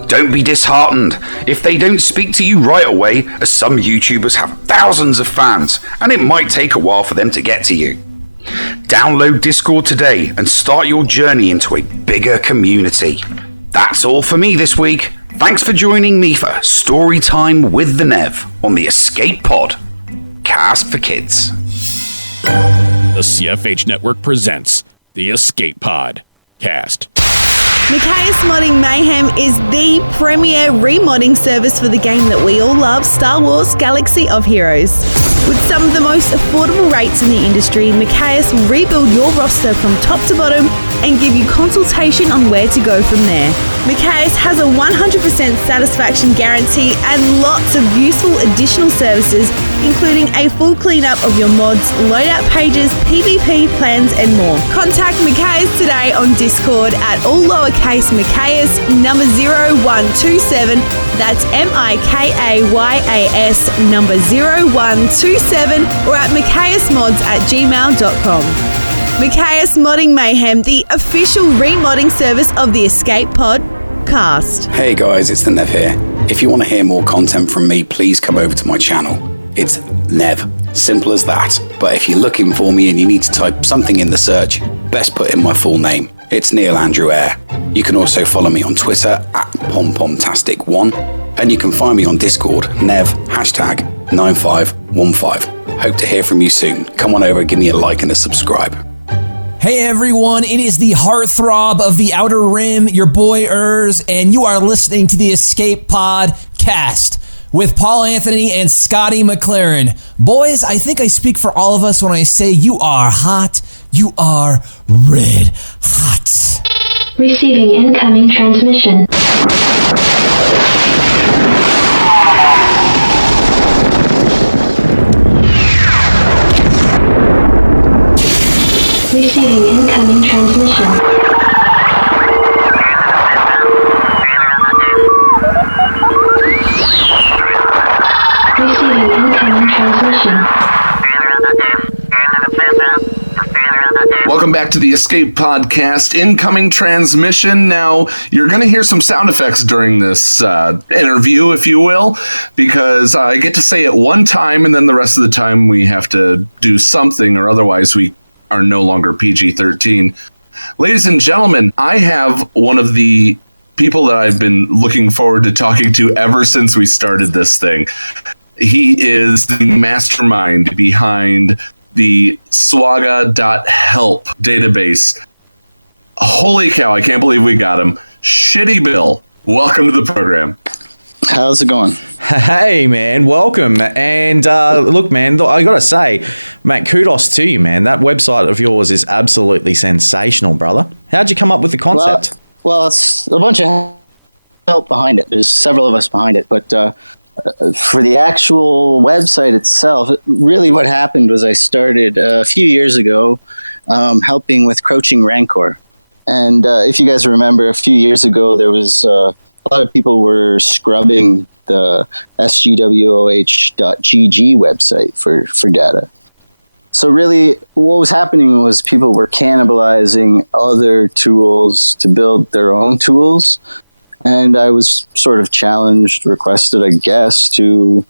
Don't be disheartened if they don't speak to you right away, as some YouTubers have thousands of fans and it might take a while for them to get to you. Download Discord today and start your journey into a bigger community. That's all for me this week. Thanks for joining me for Story Time with the Nev on the Escape Pod. Cast for Kids. The CFH Network presents the Escape Pod Cast. Macias Modding Mayhem is the premier remodding service for the game that we all love, Star Wars Galaxy of Heroes. With some of the most affordable rates in the industry, Macias will rebuild your roster from top to bottom and give you consultation on where to go from there. Macias has a 100% satisfaction guarantee and lots of useful additional services, including a full cleanup of your mods, loadout pages, PvP plans and more. Contact Macias today on Discord at all lowercase Macias number 0127, that's MIKAYAS number 0127, or at maciasmods@gmail.com. Macias Modding Mayhem, the official remodding service of the Escape Pod Cast. Hey guys, it's the Nev here. If you want to hear more content from me, please come over to my channel. It's Nev. Simple as that. But if you're looking for me and you need to type something in the search, best put in my full name. It's Neil Andrew Eyre. You can also follow me on Twitter at PomPomtastic1, and you can find me on Discord, Nev, #9515. Hope to hear from you soon. Come on over, give me a like and a subscribe. Hey everyone, it is the heartthrob of the Outer Rim, your boy Urs, and you are listening to the Escape Pod Cast with Paul Anthony and Scotty McLaren. Boys, I think I speak for all of us when I say you are hot, you are red hot. Receiving incoming transmission. Welcome back to the Escape Podcast, incoming transmission. Now, you're going to hear some sound effects during this interview, if you will, because I get to say it one time, and then the rest of the time we have to do something, or otherwise we are no longer PG-13. Ladies and gentlemen, I have one of the people that I've been looking forward to talking to ever since we started this thing. He is the mastermind behind the SWGOH.help database. Holy cow, I can't believe we got him. Shitty Bill, welcome to the program. How's it going? Hey, man, welcome. And look, man, I got to say, mate, kudos to you, man. That website of yours is absolutely sensational, brother. How'd you come up with the concept? Well, it's a bunch of help behind it. There's several of us behind it, but for the actual website itself, really what happened was I started a few years ago helping with Crouching Rancor. And if you guys remember, a few years ago, there was a lot of people were scrubbing the SWGOH.gg website for data. So really, what was happening was people were cannibalizing other tools to build their own tools. And I was sort of challenged, requested, I guess, to...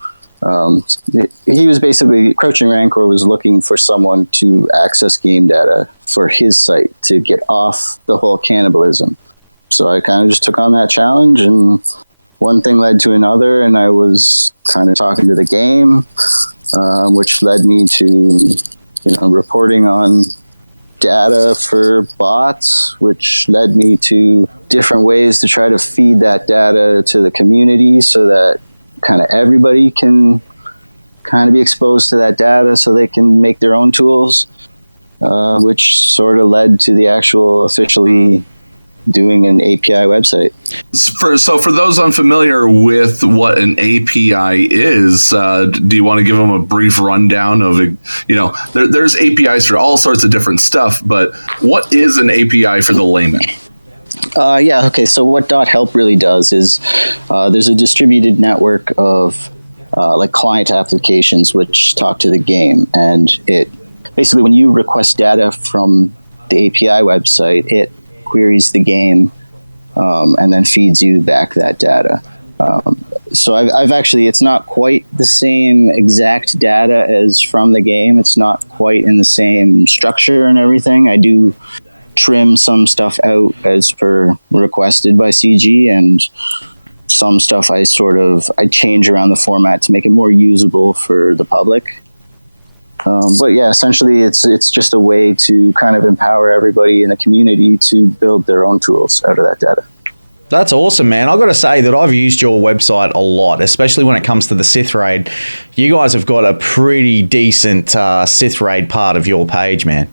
he was basically... Crouching Rancor was looking for someone to access game data for his site to get off the whole cannibalism. So I kind of just took on that challenge, and one thing led to another, and I was kind of talking to the game, which led me to, reporting on data for bots, which led me to different ways to try to feed that data to the community so that kind of everybody can kind of be exposed to that data so they can make their own tools, which sort of led to the actual officially doing an API website. So for those unfamiliar with what an API is, do you want to give them a brief rundown of, there's APIs for all sorts of different stuff, but what is an API for the layman? Okay. So what .help really does is there's a distributed network of like client applications which talk to the game, and it basically, when you request data from the API website, it queries the game and then feeds you back that data. So I've actually, it's not quite the same exact data as from the game. It's not quite in the same structure and everything. I do trim some stuff out as per requested by CG, and some stuff I change around the format to make it more usable for the public. But yeah, essentially it's just a way to kind of empower everybody in the community to build their own tools out of that data. That's awesome, man. I've got to say that I've used your website a lot, especially when it comes to the Sith Raid. You guys have got a pretty decent Sith Raid part of your page, man.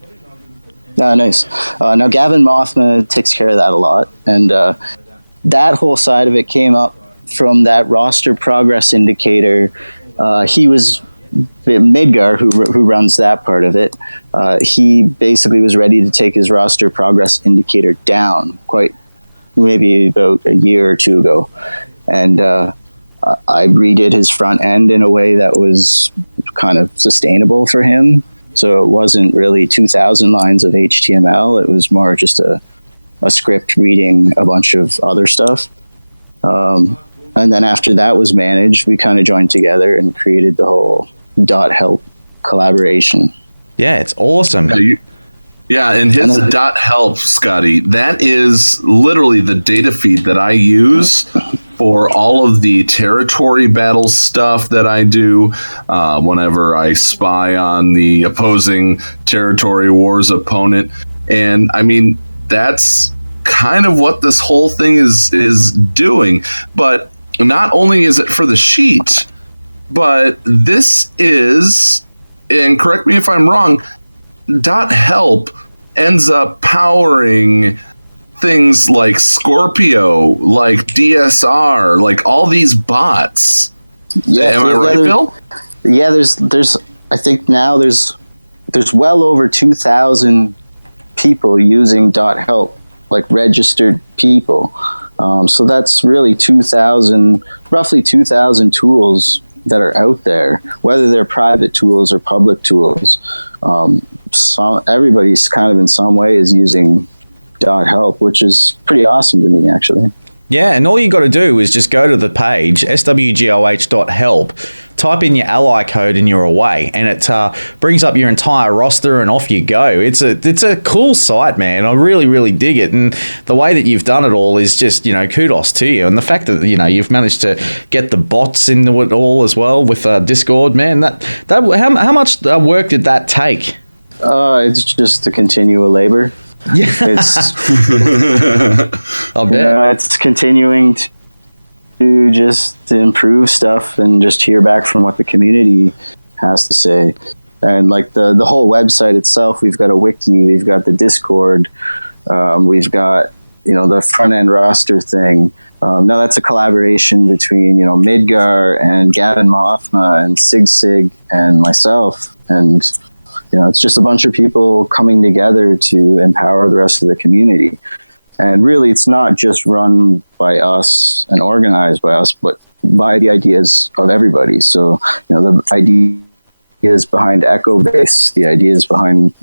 Nice. Now, Gavin Mothma takes care of that a lot, and that whole side of it came up from that roster progress indicator. He was... Midgar, who runs that part of it, he basically was ready to take his roster progress indicator down maybe about a year or two ago. And I redid his front end in a way that was kind of sustainable for him. So it wasn't really 2,000 lines of HTML. It was more just a script reading a bunch of other stuff. And then after that was managed, we kind of joined together and created the whole .help collaboration. Yeah, it's awesome. Yeah, and his .help, Scotty, that is literally the data feed that I use for all of the territory battle stuff that I do whenever I spy on the opposing territory wars opponent. And I mean, that's kind of what this whole thing is doing. But not only is it for the sheet, but this is, and correct me if I'm wrong, .help ends up powering things like Scorpio, like DSR, like all these bots. Yeah, am I right, Bill? Yeah, there's I think now there's well over 2,000 people using .help, like registered people. So that's really roughly 2,000 tools that are out there, whether they're private tools or public tools. Everybody's kind of in some way is using .help, which is pretty awesome to me, actually. Yeah, and all you got to do is just go to the page, SWGOH.help, type in your ally code and you're away, and it brings up your entire roster and off you go. It's a cool site, man. I really, really dig it, and the way that you've done it all is just, kudos to you. And the fact that, you've managed to get the bots into it all as well with Discord, man, that how much work did that take? It's just a continual labor. Yeah, it's continuing to just improve stuff and just hear back from what the community has to say. And like the whole website itself, we've got a wiki, we've got the Discord, we've got the front end roster thing. Now that's a collaboration between Midgar and Gavin Mothma and Sig and myself, and it's just a bunch of people coming together to empower the rest of the community. And really, it's not just run by us and organized by us, but by the ideas of everybody. So, the ideas behind Echo Base, the ideas behind,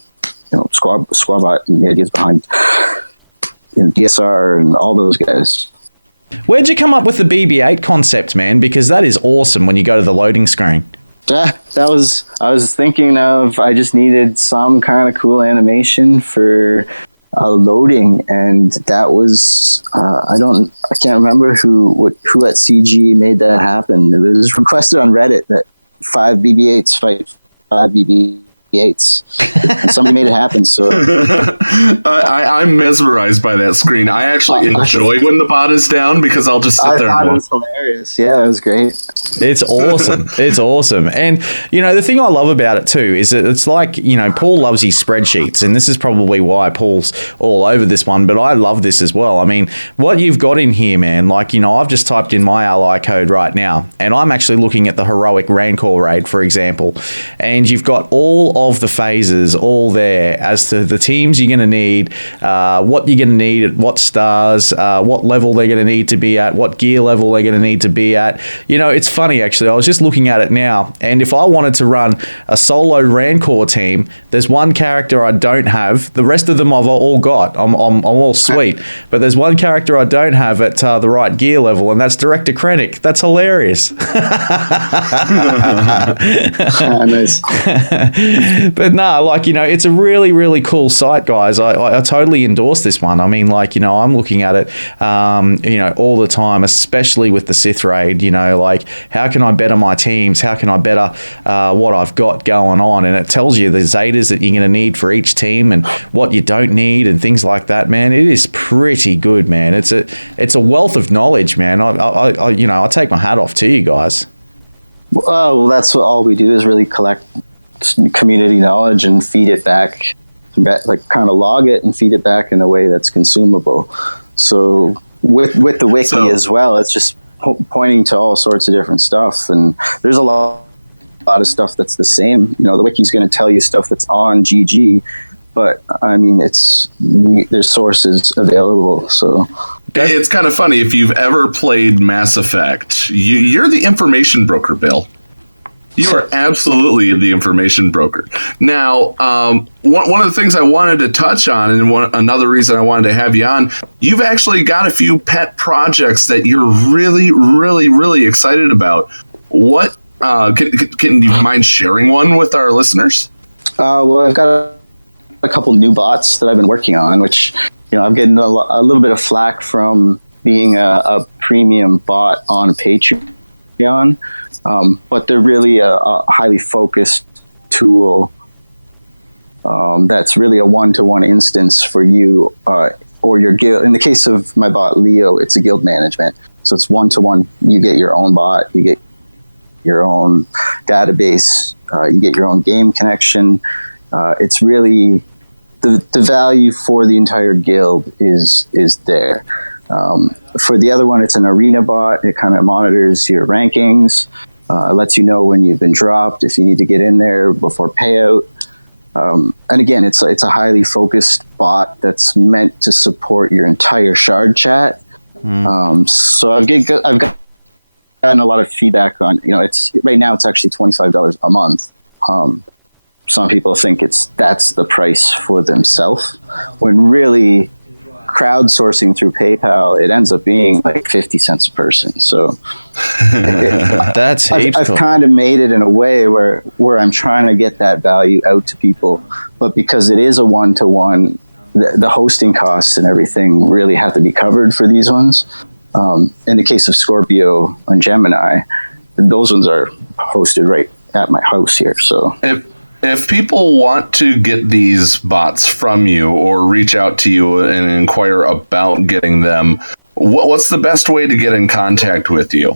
Squabot, and the ideas behind DSR and all those guys. Where'd you come up with the BB-8 concept, man? Because that is awesome when you go to the loading screen. I was thinking of, I just needed some kind of cool animation for loading, and that was I can't remember who at CG made that happen. It was requested on Reddit that 5 BB-8s fight 5 BB-8s, and somebody made it happen. So I'm mesmerized by that screen. I actually enjoy when the bot is down because I'll just sit there and it was hilarious. Yeah, it was great. It's awesome. It's awesome. And, the thing I love about it too is that it's like, Paul loves his spreadsheets, and this is probably why Paul's all over this one, but I love this as well. I mean, what you've got in here, man, like, I've just typed in my ally code right now, and I'm actually looking at the heroic Rancor raid, for example, and you've got all of the phases all there as to the teams you're going to need, what you're going to need at what stars, what level they're going to need to be at, what gear level they're going to need to be at. It's funny, actually. I was just looking at it now, and if I wanted to run a solo Rancor team, there's one character I don't have. The rest of them I've all got. I'm all sweet. But there's one character I don't have at the right gear level, and that's Director Krennic. That's hilarious. Nice. But no, it's a really, really cool site, guys. I totally endorse this one. I mean, I'm looking at it, all the time, especially with the Sith raid, how can I better my teams? How can I better what I've got going on? And it tells you the Zetas that you're going to need for each team and what you don't need and things like that, man. It is pretty good, man. It's a wealth of knowledge, man. I take my hat off to you guys. Well, that's what all we do is really collect community knowledge and feed it back, kind of log it and feed it back in a way that's consumable. So with the wiki as well, it's just pointing to all sorts of different stuff, and there's a lot of stuff that's the same. The wiki's going to tell you stuff that's on GG, but I mean, there's sources available. So it's kind of funny if you've ever played Mass Effect. You're the information broker, Bill. You are absolutely the information broker. Now, one of the things I wanted to touch on, and another reason I wanted to have you on, you've actually got a few pet projects that you're really, really, really excited about. What can you mind sharing one with our listeners? Well, I've got a couple new bots that I've been working on, which I'm getting a little bit of flack from being a premium bot on Patreon. But they're really a highly focused tool that's really a one-to-one instance for you or your guild. In the case of my bot Leo, it's a guild management. So it's one-to-one. You get your own bot, you get your own database, you get your own game connection. It's really the value for the entire guild is there. For the other one, it's an arena bot. It kind of monitors your rankings. Lets you know when you've been dropped, if you need to get in there before payout. And again, it's a highly focused bot that's meant to support your entire shard chat. So I've got gotten a lot of feedback on, it's right now it's actually $25 a month. Some people think that's the price for themselves, when really crowdsourcing through PayPal, it ends up being like 50 cents a person. So that's I've kind of made it in a way where I'm trying to get that value out to people, but because it is a one-to-one, the hosting costs and everything really have to be covered for these ones. In the case of Scorpio and Gemini, those ones are hosted right at my house here. So if people want to get these bots from you or reach out to you and inquire about getting them, what's the best way to get in contact with you?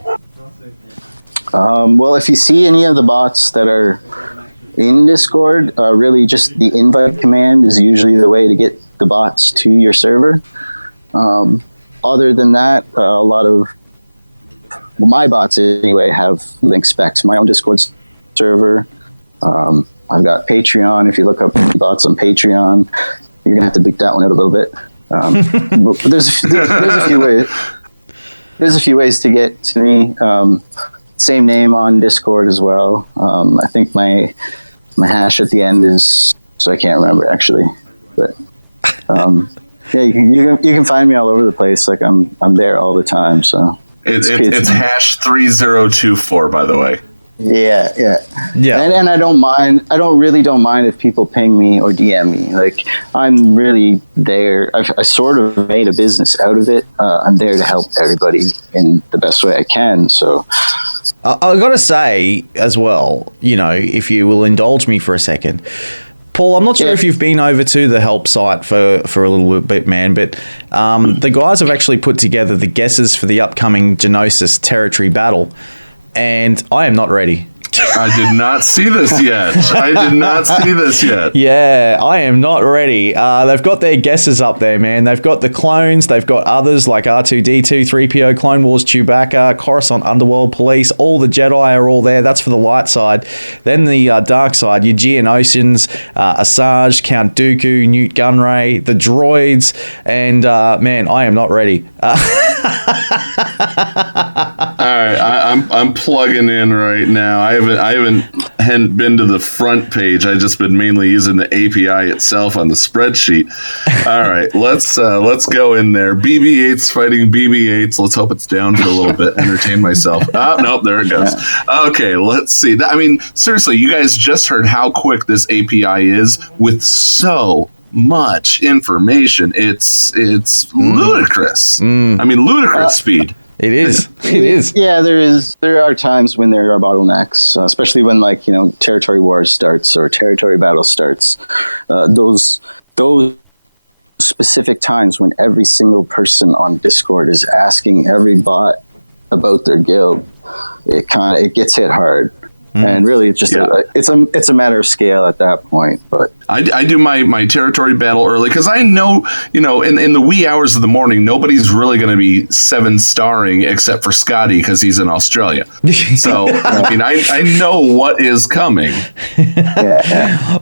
Well, if you see any of the bots that are in Discord, really just the invite command is usually the way to get the bots to your server. Other than that, a lot of my bots anyway have links back to my own Discord server. I've got Patreon. If you look up bots on Patreon, you're gonna have to beat that one out a little bit. But there's a few ways. There's a few ways to get to me. Same name on Discord as well. I think my hash at the end is, so I can't remember actually, but yeah, you can find me all over the place. Like I'm there all the time. So it's hash 3024, by the way. Yeah. And I don't mind. I don't mind if people ping me or DM me. Like, I'm really there. I sort of made a business out of it. I'm there to help everybody in the best way I can. So I got to say as well, if you will indulge me for a second, Paul, I'm not sure if you've been over to the help site for a little bit, man, but the guys have actually put together the guesses for the upcoming Genosis territory battle. And I am not ready. I did not see this yet. Yeah, I am not ready. They've got their guesses up there, man. They've got the clones. They've got others like R2-D2, 3PO, Clone Wars, Chewbacca, Coruscant, Underworld Police. All the Jedi are all there. That's for the light side. Then the dark side, your Geonosians, Asajj, Count Dooku, Newt Gunray, the droids. And, man, I am not ready. All right, I'm plugging in right now. I haven't been to the front page. I've just been mainly using the API itself on the spreadsheet. All right, let's go in there. BB-8's fighting BB-8s. Let's hope it's down for a little bit. Entertain myself. Oh, nope, there it goes. Okay, let's see. I mean, seriously, you guys just heard how quick this API is with so much information. It's ludicrous. I mean, ludicrous speed. It is. It is. Yeah, there are times when there are bottlenecks, especially when territory wars starts or territory battle starts. Those specific times when every single person on Discord is asking every bot about their guild, it gets hit hard. And really, it's just it's a matter of scale at that point. But I do my territory battle early because I know in the wee hours of the morning nobody's really going to be 7-starring except for Scotty because he's in Australia. So I mean I know what is coming.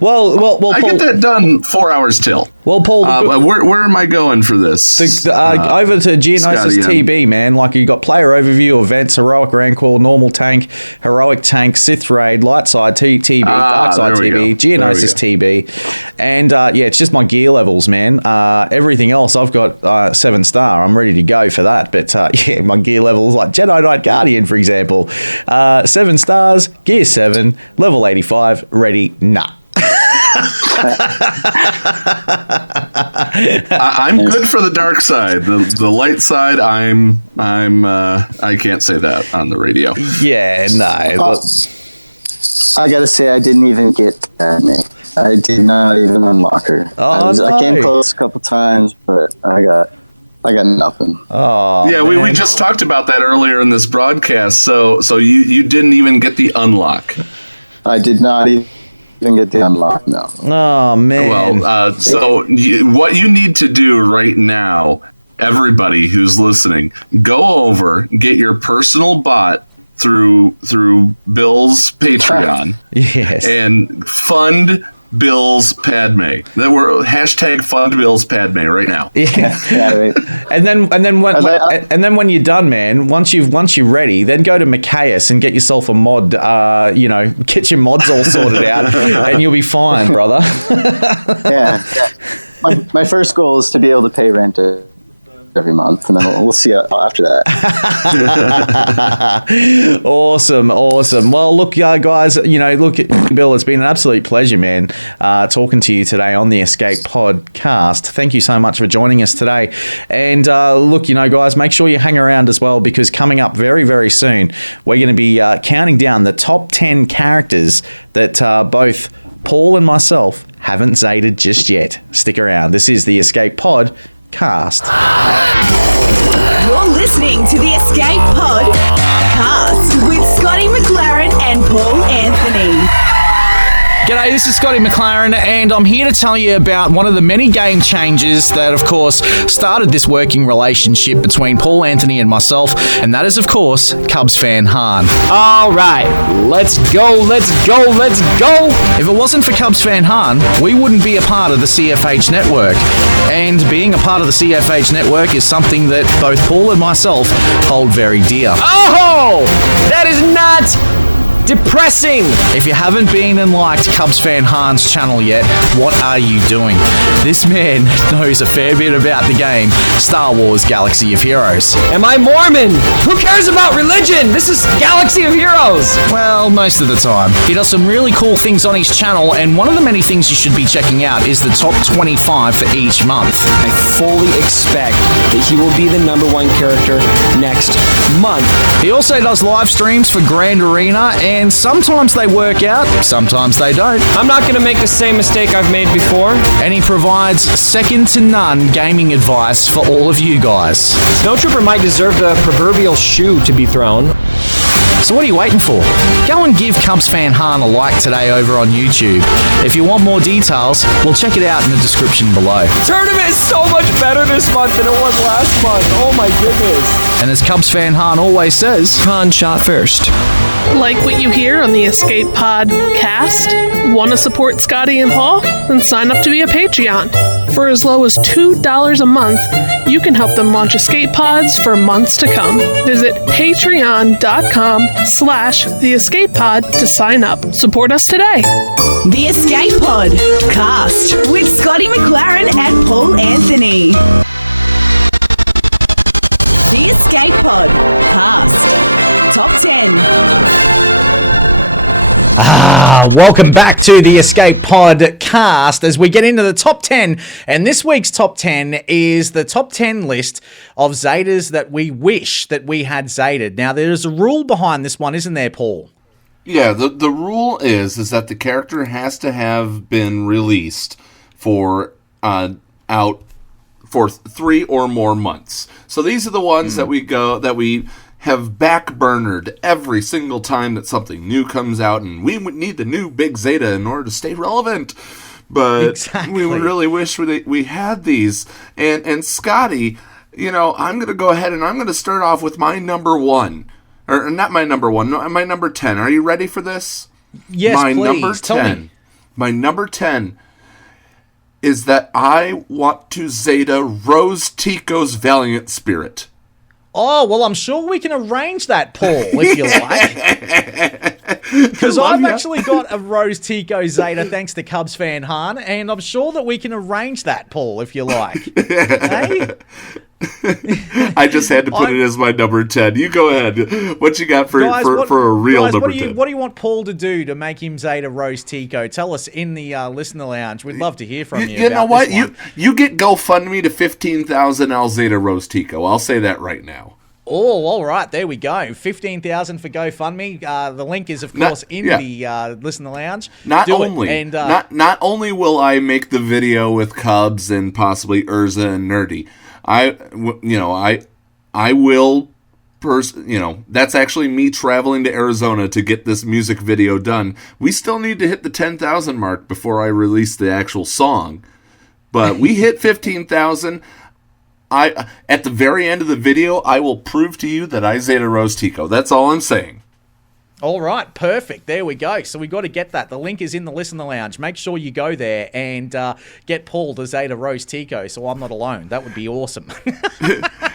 Well, I Paul, get that done 4 hours till. Well, Paul, where am I going for this? Over to Geonosis TB, man. Like you got player overview, events, heroic rancor, normal tank, heroic tank, Sith raid, light side TB, dark side TB, Geonosis TB, and it's just my gear levels, man. Everything else, I've got 7-star. I'm ready to go for that. But my gear levels, like Jedi Knight Guardian, for example, 7 stars, gear 7, level 85, ready. Nah. I'm good for the dark side. The light side, I can't say that on the radio. Yeah, no. I gotta say, I didn't even get that, man. I did not even unlock her. I came close a couple times, but I got nothing. Oh, yeah, we just talked about that earlier in this broadcast. So you didn't even get the unlock. I did not even get the unlock. No. Oh man. Well, what you need to do right now, everybody who's listening, go over, get your personal bot through Bill's Patreon. Yes. And fund Bills Padme. That we're hashtag fund Bills Padme right now. Yeah, right. And then when you're done, man, once you're ready, then go to Macias and get yourself a mod. Get your mods all sorted out, and you'll be fine, brother. Yeah. My first goal is to be able to pay rent every month, and then we'll see after that. Awesome. Well, look, guys, Bill, it's been an absolute pleasure, man, talking to you today on the Escape Podcast. Thank you so much for joining us today. And look, guys, make sure you hang around as well, because coming up very, very soon, we're going to be counting down the top 10 characters that both Paul and myself haven't zated just yet. Stick around. This is the Escape Pod Cast. You're listening to the Escape Pod Cast with Scotty McLaren and Paul Anthony. G'day, this is Scotty McLaren, and I'm here to tell you about one of the many game changers that, of course, started this working relationship between Paul Anthony and myself, and that is, of course, Cubs fan Han. All right, let's go. If it wasn't for Cubs fan Han, we wouldn't be a part of the CFH network. And being a part of the CFH network is something that both Paul and myself hold very dear. Oh, that is not depressing. If you haven't been and liked Cubs fan Han's channel yet, what are you doing? This man knows a fair bit about the game Star Wars Galaxy of Heroes. Am I Mormon? Who cares about religion? This is Galaxy of Heroes. Well, most of the time. He does some really cool things on his channel, and one of the many things you should be checking out is the top 25 for each month. I fully expect that he will be the #1 character next month. He also does live streams for Grand Arena, and sometimes they work out, sometimes they don't. I'm not going to make the same mistake I've made before. And he provides second to none gaming advice for all of you guys. Snowtrooper might deserve the proverbial shoe to be thrown. So what are you waiting for? Go and give Cubs fan Han a like today over on YouTube. If you want more details, we'll check it out in the description below. Tournament is so much better this month than it was last month. Oh my goodness. And as Cubs fan Han always says, Han shot first. Like what you hear on the Escape Pod Cast? Want to support Scotty and Paul? Then sign up to be a Patreon. For as low as $2 a month, you can help them launch escape pods for months to come. Visit patreon.com/theescapepod to sign up. Support us today. The Escape Pod Cast with Scotty McLaren and Paul Anthony. The Escape Pod Cast. Top 10. Welcome back to the Escape Podcast as we get into the top 10. And this week's top 10 is the top 10 list of Zetas that we wish that we had Zeted. Now, there's a rule behind this one, isn't there, Paul? Yeah, the rule is that the character has to have been released for out for 3 or more months. So these are the ones that we have backburnered every single time that something new comes out, and we would need the new big Zeta in order to stay relevant. But we really wish we had these. And Scotty, I'm going to go ahead and I'm going to start off with my number 1. Or not my number 1, no, my number 10. Are you ready for this? Yes, my please. Number 10, tell me. My number 10 is that I want to Zeta Rose Tico's Valiant Spirit. Oh, well, I'm sure we can arrange that, Paul, if you like. Because I've actually got a Rose Tico Zeta thanks to Cubs fan Han, and I'm sure that we can arrange that, Paul, if you like. Hey? I just had to put it as my number 10. You go ahead. What you got for a real number 10? What do you want Paul to do to make him Zeta Rose Tico? Tell us in the listener lounge. We'd love to hear from you. You know what? You get GoFundMe to 15,000. I'll Zeta Rose Tico. I'll say that right now. Oh, all right. There we go. 15,000 for GoFundMe. The link is, of course, in the listener lounge. Not only will I make the video with Cubs and possibly Urza and Nerdy, I will. That's actually me traveling to Arizona to get this music video done. We still need to hit the 10,000 mark before I release the actual song, but we hit 15,000. At the very end of the video, I will prove to you that I Zeta Rose Tico. That's all I'm saying. All right, perfect. There we go. So we got to get that. The link is in the Listener Lounge. Make sure you go there and get Paul to Zeta Rose Tico so I'm not alone. That would be awesome.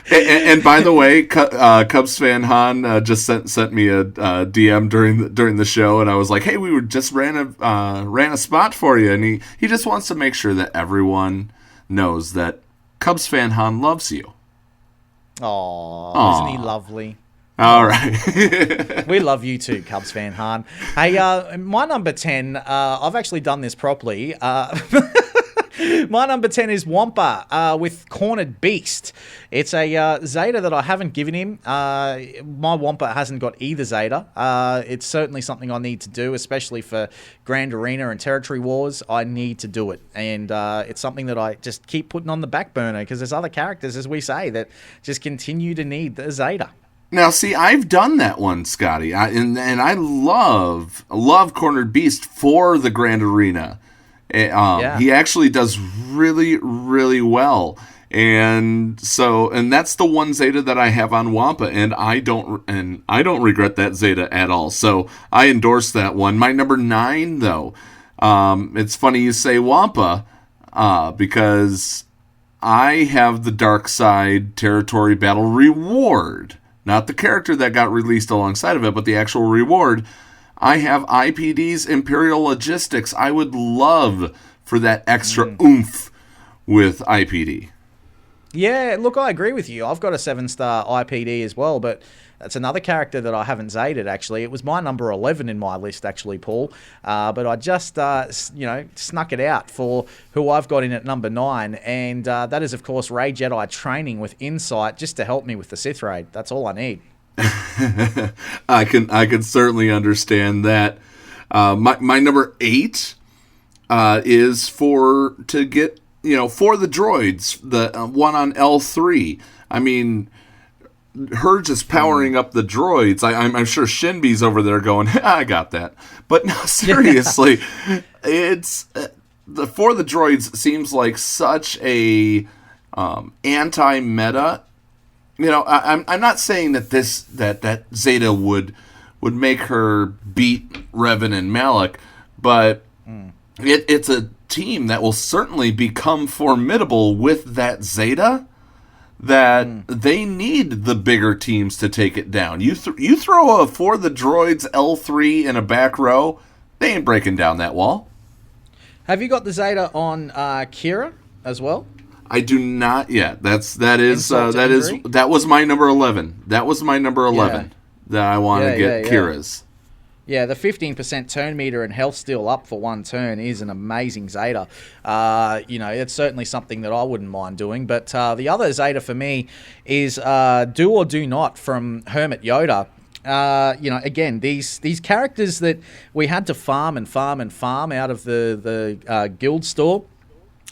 and by the way, Cubs fan Han just sent me a DM during the show, and I was like, "Hey, we just ran a spot for you," and he just wants to make sure that everyone knows that Cubs fan Han loves you. Aww, isn't he lovely? All right. We love you too, Cubs fan Han. Hey, my number 10, I've actually done this properly. My number 10 is Wampa with Cornered Beast. It's a Zeta that I haven't given him. My Wampa hasn't got either Zeta. It's certainly something I need to do, especially for Grand Arena and Territory Wars. I need to do it. And it's something that I just keep putting on the back burner because there's other characters, as we say, that just continue to need the Zeta. Now, see, I've done that one, Scotty, and I love Cornered Beast for the Grand Arena. He actually does really, really well, and that's the one Zeta that I have on Wampa, and I don't regret that Zeta at all. So I endorse that one. My number 9, though, it's funny you say Wampa, because I have the Dark Side Territory Battle Reward. Not the character that got released alongside of it, but the actual reward. I have IPD's Imperial Logistics. I would love for that extra oomph with IPD. Yeah, look, I agree with you. I've got a 7-star IPD as well, but that's another character that I haven't Zated, actually. It was my number 11 in my list, actually, Paul. But I just, snuck it out for who I've got in at number 9. And that is, of course, Ray Jedi Training with Insight, just to help me with the Sith Raid. That's all I need. I can certainly understand that. My number 8 is for the droids, the one on L3. I mean, her just powering up the droids. I'm sure Shinbi's over there going, I got that. But no, seriously, it's for the droids seems like such a anti-meta. I'm not saying that that Zeta would make her beat Revan and Malak, but it's a team that will certainly become formidable with that Zeta. That they need the bigger teams to take it down. You throw a for the droids L3 in a back row, they ain't breaking down that wall. Have you got the Zeta on Kira as well? I do not yet. That was my number 11. That was my number 11 that I want to get Kira's. Yeah, the 15% turn meter and health steal up for one turn is an amazing Zeta. It's certainly something that I wouldn't mind doing. But the other Zeta for me is Do or Do Not from Hermit Yoda. Again, these characters that we had to farm out of the guild store.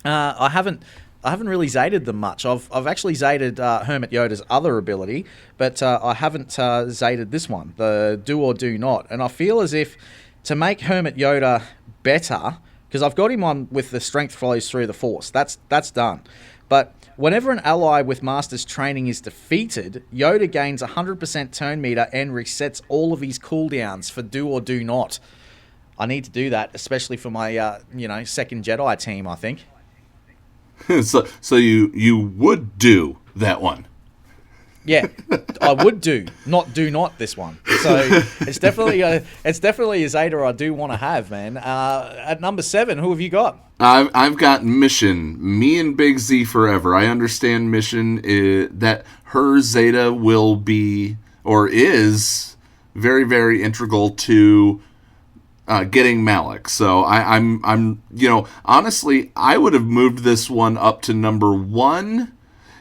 I haven't really Zated them much. I've actually Zated Hermit Yoda's other ability, but I haven't Zated this one, the Do or Do Not. And I feel as if to make Hermit Yoda better, because I've got him on with the Strength Flows Through the Force. That's done. But whenever an ally with Master's Training is defeated, Yoda gains 100% turn meter and resets all of his cooldowns for Do or Do Not. I need to do that, especially for my second Jedi team, I think. So you would do that one? Yeah, I would do not this one. So it's definitely a Zeta I do want to have, man. At number 7, who have you got? I've got Mission. Me and Big Z forever. I understand Mission that her Zeta will be or is very, very integral to getting Malak. So I'm honestly, I would have moved this one up to number 1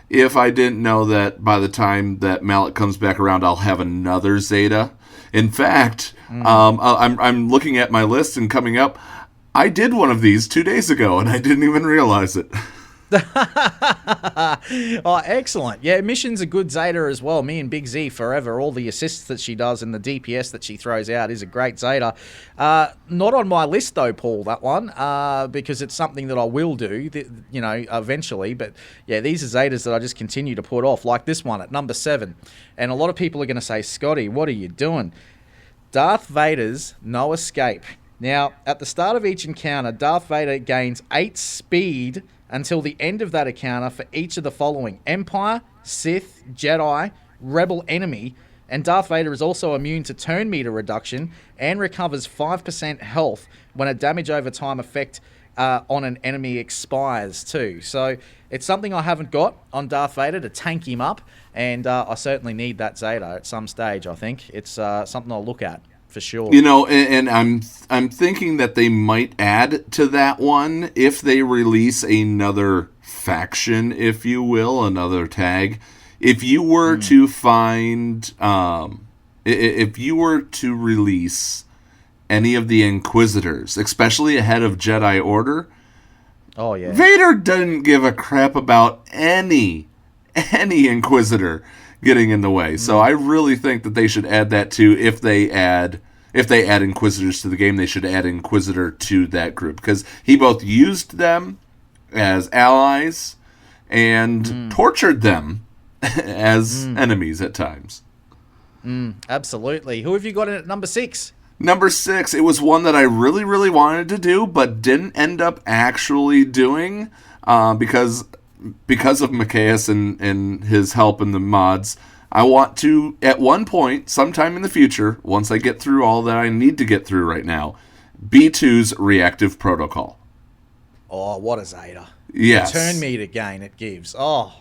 if I didn't know that by the time that Malak comes back around, I'll have another Zeta. In fact, I'm looking at my list and coming up, I did one of these 2 days ago and I didn't even realize it. Oh, excellent. Yeah, Mission's a good Zeta as well. Me and Big Z forever. All the assists that she does and the DPS that she throws out is a great Zeta. Not on my list though, Paul, that one, because it's something that I will do, eventually. But yeah, these are Zetas that I just continue to put off, like this one at number 7. And a lot of people are going to say, Scotty, what are you doing? Darth Vader's No Escape. Now, at the start of each encounter, Darth Vader gains 8 speed until the end of that encounter for each of the following: Empire, Sith, Jedi, Rebel enemy, and Darth Vader is also immune to turn meter reduction and recovers 5% health when a damage over time effect on an enemy expires too. So it's something I haven't got on Darth Vader to tank him up, and I certainly need that Zeta at some stage. I think it's something I'll look at for sure. You know, and I'm thinking that they might add to that one if they release another faction, if you will, another tag. If you were to find, if you were to release any of the Inquisitors, especially ahead of Jedi Order, oh yeah, Vader doesn't give a crap about any Inquisitor getting in the way. So I really think that they should add that too. If they add Inquisitors to the game, they should add Inquisitor to that group, because he both used them as allies and tortured them as enemies at times. Absolutely. Who have you got in at number 6? Number 6, it was one that I really, really wanted to do, but didn't end up actually doing because of Macias and his help in the mods. I want to, at one point, sometime in the future, once I get through all that I need to get through right now, B2's Reactive Protocol. Oh, what a Zeta. Yes. The turn meter gain it gives. Oh.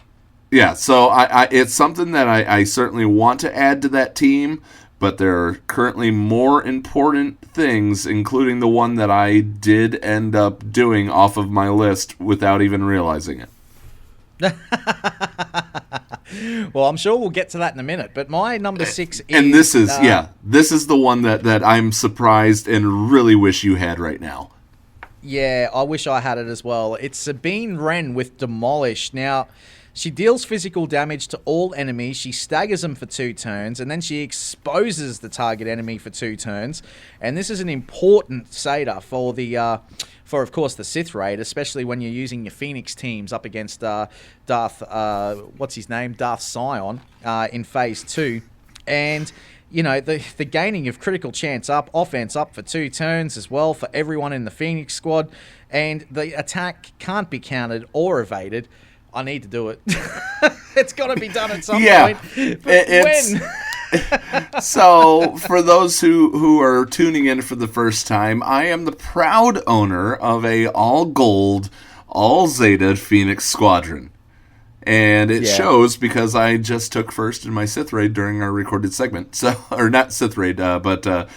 Yeah, so I it's something that I certainly want to add to that team, but there are currently more important things, including the one that I did end up doing off of my list without even realizing it. Well, I'm sure we'll get to that in a minute, but my number 6 is... And this is, this is the one that I'm surprised and really wish you had right now. Yeah, I wish I had it as well. It's Sabine Wren with Demolish. Now, she deals physical damage to all enemies, she staggers them for 2 turns, and then she exposes the target enemy for 2 turns. And this is an important Zeta for the... for, of course, the Sith raid, especially when you're using your Phoenix teams up against Darth, what's his name? Darth Sion in Phase 2. And, you know, the gaining of critical chance up, offense up for 2 turns as well for everyone in the Phoenix squad. And the attack can't be countered or evaded. I need to do it. It's got to be done at some point. But when? So, for those who are tuning in for the first time, I am the proud owner of a all-gold, all-Zeta Phoenix Squadron. And it shows because I just took first in my Sith Raid during our recorded segment. So, or not Sith Raid, but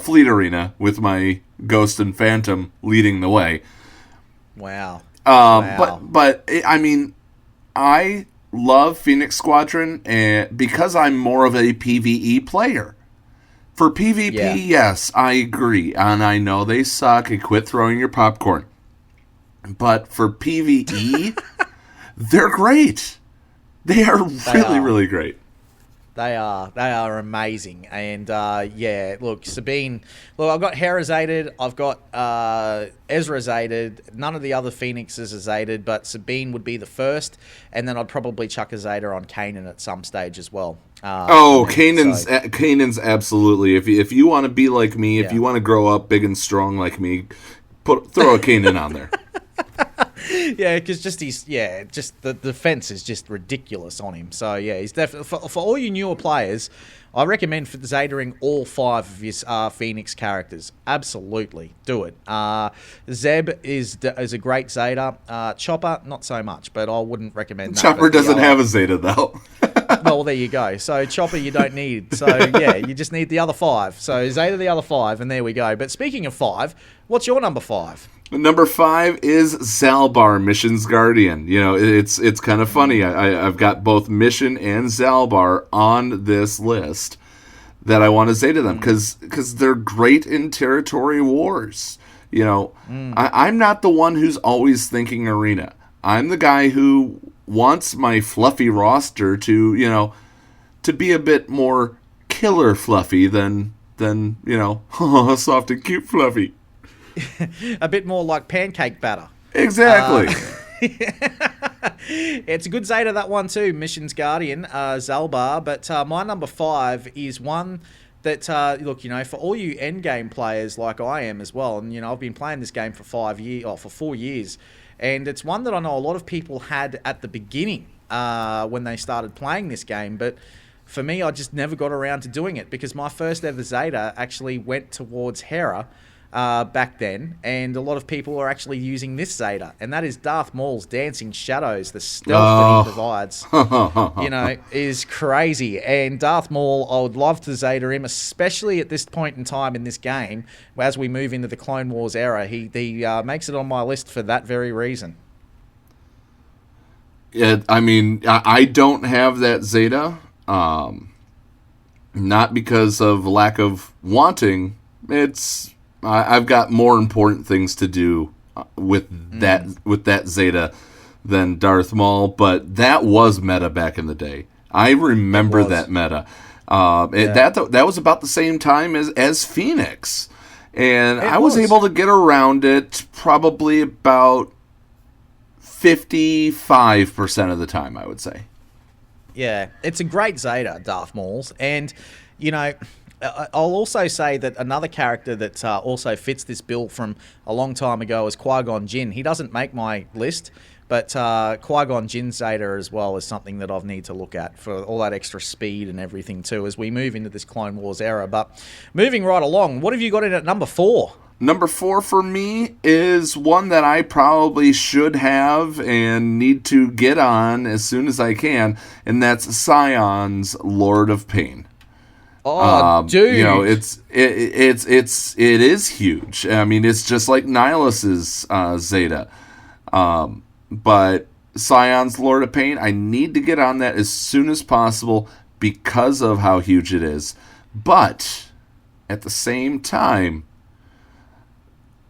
Fleet Arena with my Ghost and Phantom leading the way. Wow. But I mean, I love Phoenix Squadron and because I'm more of a PvE player. For PvP, yes, I agree. And I know they suck and quit throwing your popcorn. But for PvE, they're great. They are really great. They are amazing. And, look, Sabine... Look, I've got Hera Zated, I've got Ezra Zated, none of the other Phoenixes are Zated, but Sabine would be the first, and then I'd probably chuck a Zeta on Kanan at some stage as well. Kanan's absolutely. If you want to be like me, if you want to grow up big and strong like me, throw a Kanan on there. Yeah, because just the defense is just ridiculous on him. So yeah, he's definitely for all you newer players. I recommend for Zetaing all 5 of his Phoenix characters. Absolutely, do it. Zeb is a great Zeta. Chopper, not so much, but I wouldn't recommend that. Chopper doesn't have a Zeta though. Well, there you go. So Chopper you don't need. So yeah, you just need the other 5. So Zeta the other 5, and there we go. But speaking of 5, what's your number 5? Number 5 is Zalbar, Mission's Guardian. You know, it's kind of funny. I've got both Mission and Zalbar on this list that I want to say to them because they're great in territory wars. You know, I'm not the one who's always thinking arena. I'm the guy who wants my fluffy roster to be a bit more killer fluffy than soft and cute fluffy. A bit more like pancake batter. Exactly. It's a good Zeta, that one too, Mission's Guardian, Zalbar. But my number 5 is one that, look, for all you endgame players like I am as well, and, I've been playing this game for 4 years, and it's one that I know a lot of people had at the beginning when they started playing this game, but for me, I just never got around to doing it because my first ever Zeta actually went towards Hera back then, and a lot of people are actually using this Zeta, and that is Darth Maul's Dancing Shadows. The stealth that he provides, is crazy. And Darth Maul, I would love to Zeta him, especially at this point in time in this game, as we move into the Clone Wars era. He makes it on my list for that very reason. Yeah, I mean, I don't have that Zeta, not because of lack of wanting. I've got more important things to do with that Zeta than Darth Maul, but that was meta back in the day. I remember that meta. That was about the same time as Phoenix, and I was able to get around it probably about 55% of the time, I would say. Yeah, it's a great Zeta, Darth Maul's, and I'll also say that another character that also fits this bill from a long time ago is Qui-Gon Jinn. He doesn't make my list, but Qui-Gon Jinn Zeta as well is something that I'll need to look at for all that extra speed and everything too as we move into this Clone Wars era. But moving right along, what have you got in at number 4? Number 4 for me is one that I probably should have and need to get on as soon as I can, and that's Scion's Lord of Pain. Oh, dude! It is huge. I mean, it's just like Nihilus's Zeta, but Scion's Lord of Pain. I need to get on that as soon as possible because of how huge it is. But at the same time,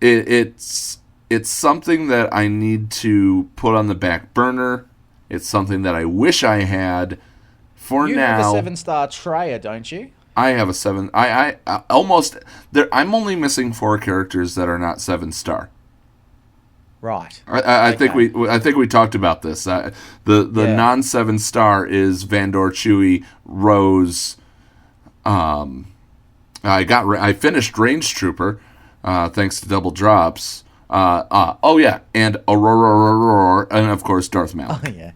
it's something that I need to put on the back burner. It's something that I wish I had. For you now, have a 7-star Traya, don't you? I have a 7. I almost there. I'm only missing 4 characters that are not 7-star. Right. I think we talked about this. The non 7-star is Vandor, Chewie, Rose. I finished Range Trooper, thanks to double drops. And Aurora, and of course Darth Maul. Oh yeah.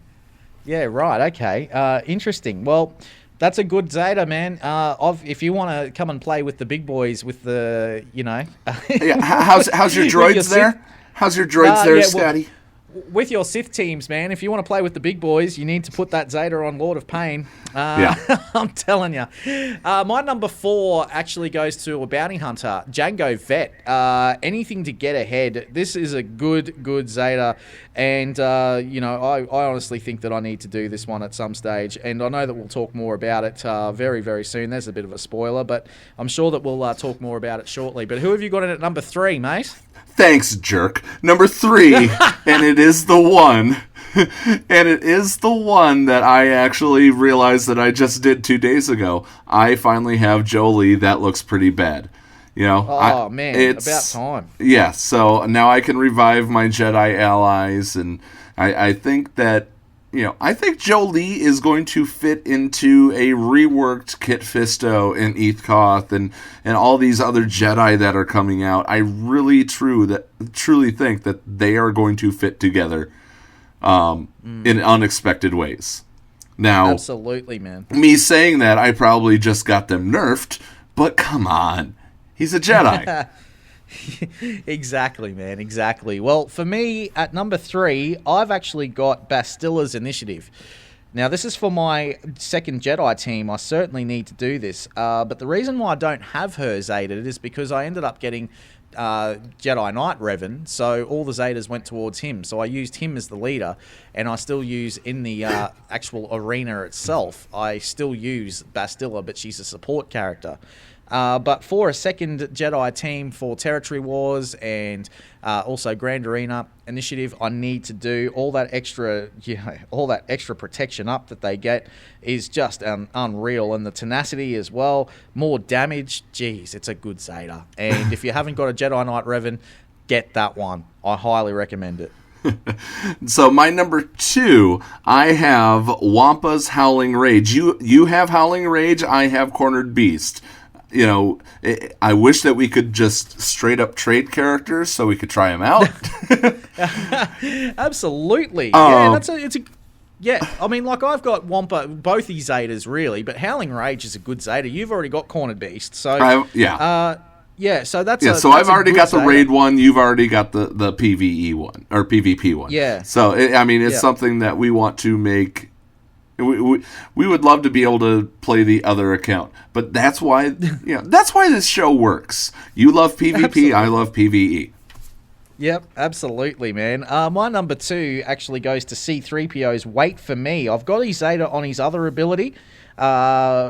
Yeah. Right. Okay. Interesting. Well, that's a good Zeta, man. If you want to come and play with the big boys, with the yeah. How's your droids there? How's your droids there, Scotty? With your Sith teams, man, if you want to play with the big boys, you need to put that Zeta on Lord of Pain. I'm telling you. My number 4 actually goes to a bounty hunter, Jango Fett. Anything to get ahead. This is a good Zeta. And, I honestly think that I need to do this one at some stage. And I know that we'll talk more about it very, very soon. There's a bit of a spoiler, but I'm sure that we'll talk more about it shortly. But who have you got in at number 3, mate? Thanks, jerk. Number 3, and it is the one. And it is the one that I actually realized that I just did 2 days ago. I finally have Jolie. That looks pretty bad. About time. Yeah, so now I can revive my Jedi allies, and I think that, I think Jolie is going to fit into a reworked Kit Fisto and Eth Koth and all these other Jedi that are coming out. I really truly think that they are going to fit together in unexpected ways. Now, absolutely, man. Me saying that, I probably just got them nerfed, but come on. He's a Jedi. Exactly, man. Exactly. Well, for me, at number 3, I've actually got Bastilla's Initiative. Now, this is for my second Jedi team. I certainly need to do this. But the reason why I don't have her Zeted is because I ended up getting Jedi Knight Revan, so all the Zetas went towards him. So I used him as the leader, and I still use in the actual arena itself, I still use Bastilla, but she's a support character. But for a second Jedi team for Territory Wars and also Grand Arena Initiative, I need to do all that extra, all that extra protection up that they get is just unreal, and the tenacity as well, more damage. Geez, it's a good Zeta. And if you haven't got a Jedi Knight Revan, get that one. I highly recommend it. So my number 2, I have Wampa's Howling Rage. You have Howling Rage. I have Cornered Beast. I wish that we could just straight up trade characters so we could try them out. Absolutely. I mean, like, I've got Wampa, both these Zetas, really, but Howling Rage is a good Zeta. You've already got Cornered Beast, so... so that's I've already got the Raid one. You've already got the PvE one, or PvP one. Yeah. So, it's something that we want to make... We would love to be able to play the other account, but that's why this show works. You love PvP, absolutely. I love PvE. Yep, absolutely, man. My number 2 actually goes to C-3PO's Wait For Me. I've got his Zeta on his other ability,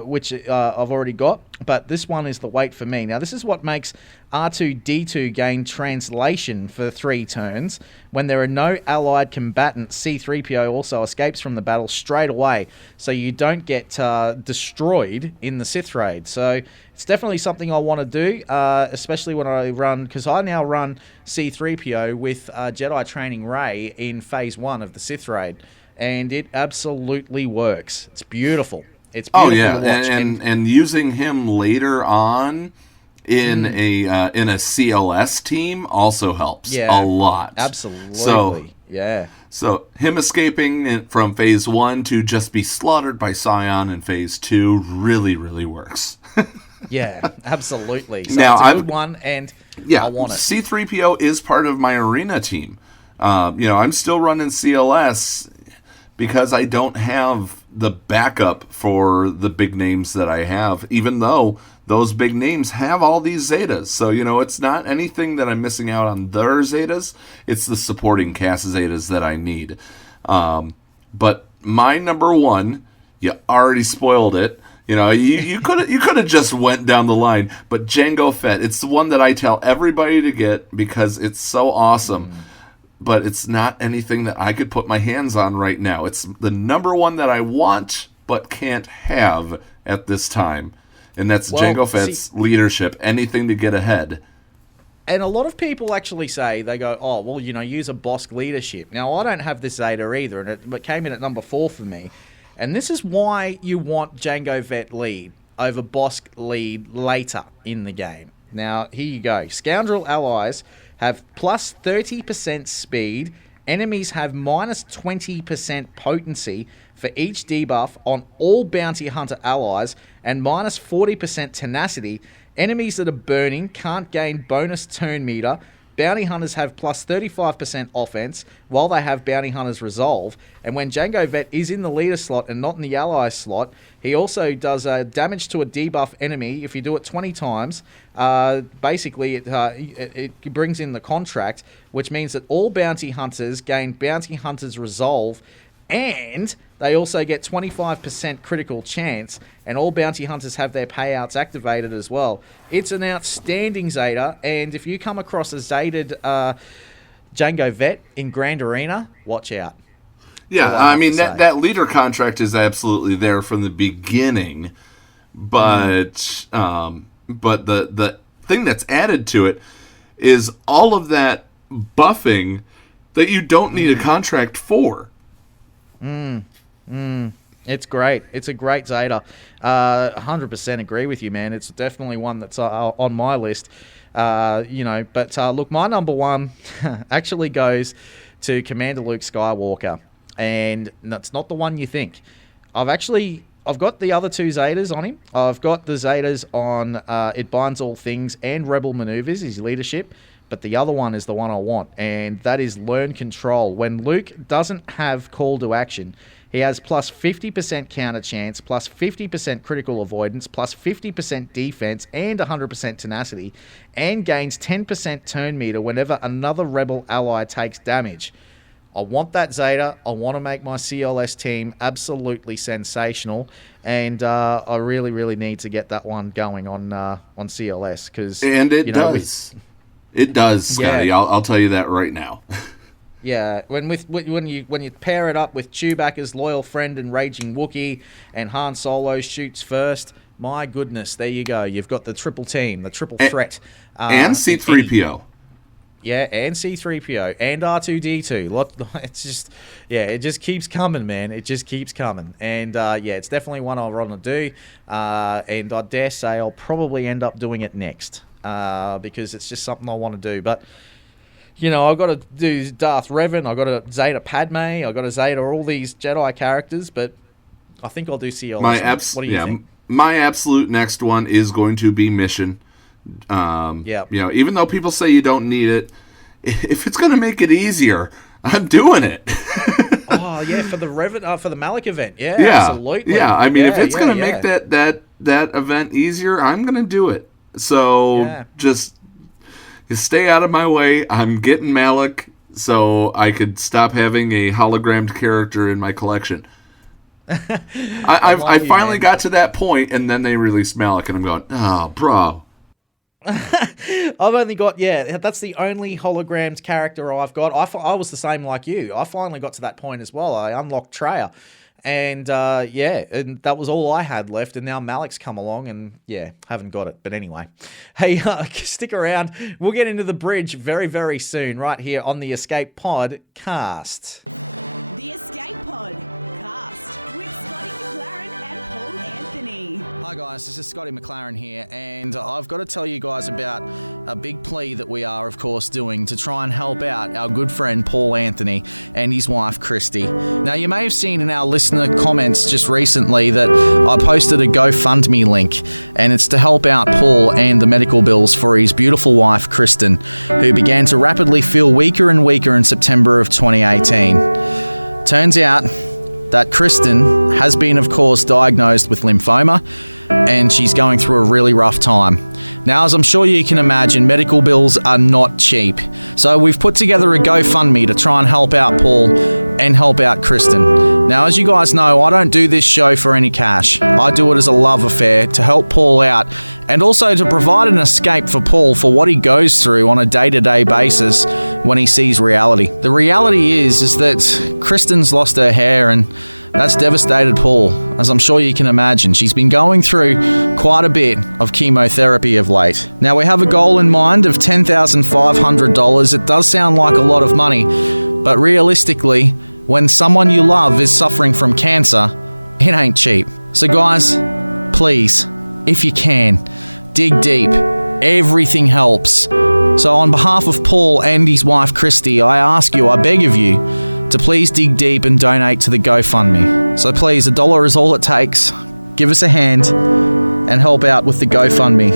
which I've already got, but this one is the Wait For Me. Now, this is what makes R2-D2 gain translation for 3 turns. When there are no allied combatants, C-3PO also escapes from the battle straight away, so you don't get destroyed in the Sith raid. So it's definitely something I want to do, especially when I run, because I now run C-3PO with Jedi Training Rey in Phase 1 of the Sith raid, and it absolutely works. It's beautiful. It's beautiful to watch. And using him later on in a CLS team also helps a lot. Absolutely. So him escaping from Phase 1 to just be slaughtered by Scion in Phase 2 really, really works. Yeah, absolutely. So now, it's a good one, and I want it. C-3PO is part of my arena team. I'm still running CLS because I don't have the backup for the big names that I have, even though those big names have all these Zetas. So, it's not anything that I'm missing out on their Zetas. It's the supporting cast Zetas that I need. But my number 1, you already spoiled it. You could have just went down the line, but Jango Fett, it's the one that I tell everybody to get because it's so awesome. But it's not anything that I could put my hands on right now. It's the number 1 that I want but can't have at this time. And that's Jango Fett's leadership, anything to get ahead. And a lot of people actually say, they go, use a Bosk leadership. Now, I don't have this Zeta either, and it came in at number 4 for me. And this is why you want Jango Fett lead over Bosk lead later in the game. Now, here you go. Scoundrel allies have plus 30% speed. Enemies have minus 20% potency for each debuff on all bounty hunter allies and minus 40% tenacity. Enemies that are burning can't gain bonus turn meter. Bounty hunters have plus 35% offense while they have bounty hunters resolve. And when Jango Fett is in the leader slot and not in the ally slot, he also does damage to a debuff enemy. If you do it 20 times, basically it brings in the contract, which means that all bounty hunters gain bounty hunters resolve, and they also get 25% critical chance, and all bounty hunters have their payouts activated as well. It's an outstanding Zeta, and if you come across a Zeted Jango Fett in Grand Arena, watch out. Yeah, I mean, that leader contract is absolutely there from the beginning, but the thing that's added to it is all of that buffing that you don't need a contract for. It's great. It's a great Zeta. 100% agree with you, man. It's definitely one that's on my list. But look, my number 1 actually goes to Commander Luke Skywalker, and that's not the one you think. I've got the other 2 Zetas on him. I've got the Zetas on It Binds All Things and Rebel Maneuvers, his leadership. But the other one is the one I want, and that is Learn Control. When Luke doesn't have call to action, he has plus 50% counter chance, plus 50% critical avoidance, plus 50% defense, and 100% tenacity, and gains 10% turn meter whenever another rebel ally takes damage. I want that Zeta. I want to make my CLS team absolutely sensational, and I really, really need to get that one going on CLS because it does. It does, Scotty. Yeah. I'll tell you that right now. Yeah, when you pair it up with Chewbacca's loyal friend and raging Wookiee, and Han Solo shoots first, my goodness, there you go. You've got the triple team, the triple threat, and C-3PO. Yeah, and C-3PO, and R2-D2. It's just, it just keeps coming, man. It just keeps coming. And, it's definitely one I want to do. And I dare say I'll probably end up doing it next because it's just something I want to do. But, I've got to do Darth Revan, I've got to Zeta Padme, I've got to Zeta all these Jedi characters, but I think I'll do CLS. What do you think? My absolute next one is going to be Mission. Even though people say you don't need it, if it's going to make it easier, I'm doing it. For the Revan, for the Malik event, absolutely. Yeah, I mean, if it's going to make that event easier, I'm going to do it. So just stay out of my way. I'm getting Malik so I could stop having a hologrammed character in my collection. I finally got to that point, and then they released Malik, and I'm going, oh, bro. I've only got, that's the only hologrammed character I've got. I was the same like you. I finally got to that point as well. I unlocked Traya. And, and that was all I had left. And now Malik's come along and, haven't got it. But anyway, hey, stick around. We'll get into the bridge very, very soon right here on the Escape Podcast. The Escape Podcast with Scotty McLaren and Paul Anthony. Hi guys, this is Scotty McLaren here, and I've got to tell you guys about a big plea that we are, of course, doing to try and help out our good friend Paul Anthony and his wife Christy. Now, you may have seen in our listener comments just recently that I posted a GoFundMe link, and it's to help out Paul and the medical bills for his beautiful wife Kristen, who began to rapidly feel weaker and weaker in September of 2018. Turns out that Kristen has been, of course, diagnosed with lymphoma, and she's going through a really rough time. Now, as I'm sure you can imagine, medical bills are not cheap. So we've put together a GoFundMe to try and help out Paul and help out Kristen. Now, as you guys know, I don't do this show for any cash. I do it as a love affair to help Paul out and also to provide an escape for Paul for what he goes through on a day-to-day basis when he sees reality. The reality is that Kristen's lost her hair, and that's devastated Paul, as I'm sure you can imagine. She's been going through quite a bit of chemotherapy of late. Now, we have a goal in mind of $10,500. It does sound like a lot of money, but realistically, when someone you love is suffering from cancer, it ain't cheap. So guys, please, if you can, dig deep. Everything helps. So on behalf of Paul and his wife Christy, I ask you, I beg of you, to please dig deep and donate to the GoFundMe. So please, $1 is all it takes. Give us a hand and help out with the GoFundMe.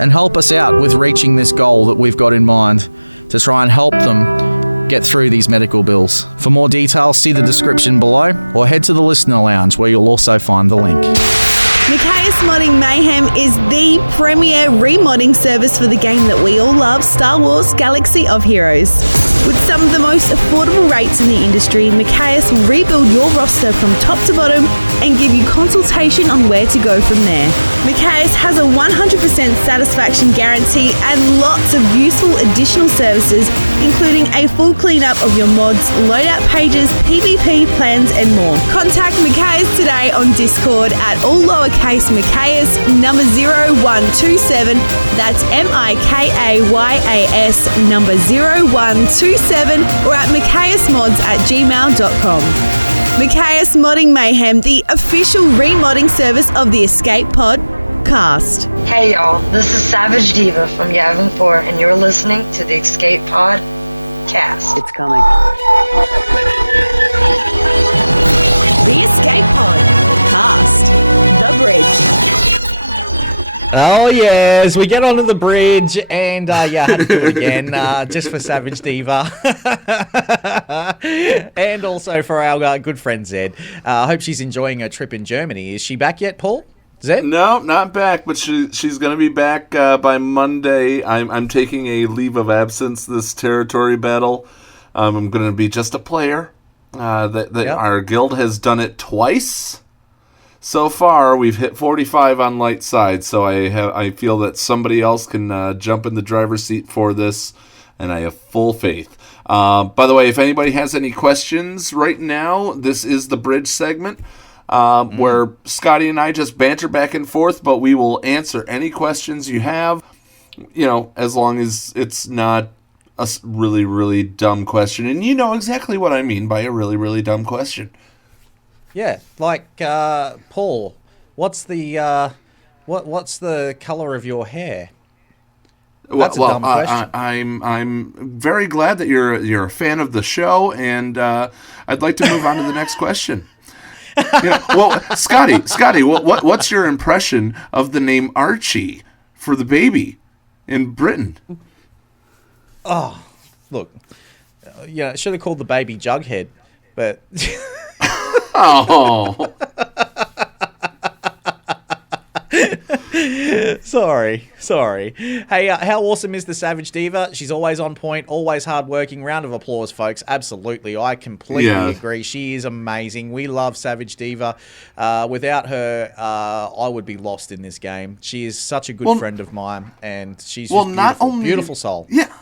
And help us out with reaching this goal that we've got in mind to try and help them get through these medical bills. For more details, see the description below or head to the Listener Lounge where you'll also find the link. Micaeus Modding Mayhem is the premier remodding service for the game that we all love, Star Wars Galaxy of Heroes. With some of the most affordable rates in the industry, Micaeus will rebuild your roster from top to bottom and give you consultation on where to go from there. Micaeus has a 100% satisfaction guarantee and lots of useful additional services, including a full cleanup of your mods, loadout pages, PvP plans and more. Contact Micaeus today on Discord at all lowercase Micaeus number 0127. That's MIKAYAS number 0127, or at micaeusmods@gmail.com. Micaeus Modding Mayhem, the official remodding service of the Escape Podcast. Hey y'all, this is Savage Diva from Yavin 4, and you're listening to the Escape Pod Cast. It's coming. The Escape Pod Cast. The Bridge. Oh yes, we get onto the bridge, and I had to do it again, just for Savage Diva, and also for our good friend Zed. I hope she's enjoying her trip in Germany. Is she back yet, Paul? Zed? No, not back, but she's going to be back by Monday. I'm taking a leave of absence this territory battle. I'm going to be just a player. Our guild has done it twice. So far, we've hit 45 on light side, so I feel that somebody else can jump in the driver's seat for this, and I have full faith. By the way, if anybody has any questions right now, this is the bridge segment where Scotty and I just banter back and forth, but we will answer any questions you have, as long as it's not really, really dumb question, and you know exactly what I mean by a really, really dumb question. Yeah, like Paul, what's the color of your hair? That's a dumb question. I'm very glad that you're a fan of the show, and I'd like to move on to the next question. Well, Scotty, what's your impression of the name Archie for the baby in Britain? Oh, look, I should have called the baby Jughead, but oh. Sorry. Hey, how awesome is the Savage Diva? She's always on point, always hardworking. Round of applause, folks. Absolutely. I completely agree. She is amazing. We love Savage Diva. Without her, I would be lost in this game. She is such a good friend of mine, and she's just beautiful. Beautiful soul. Yeah.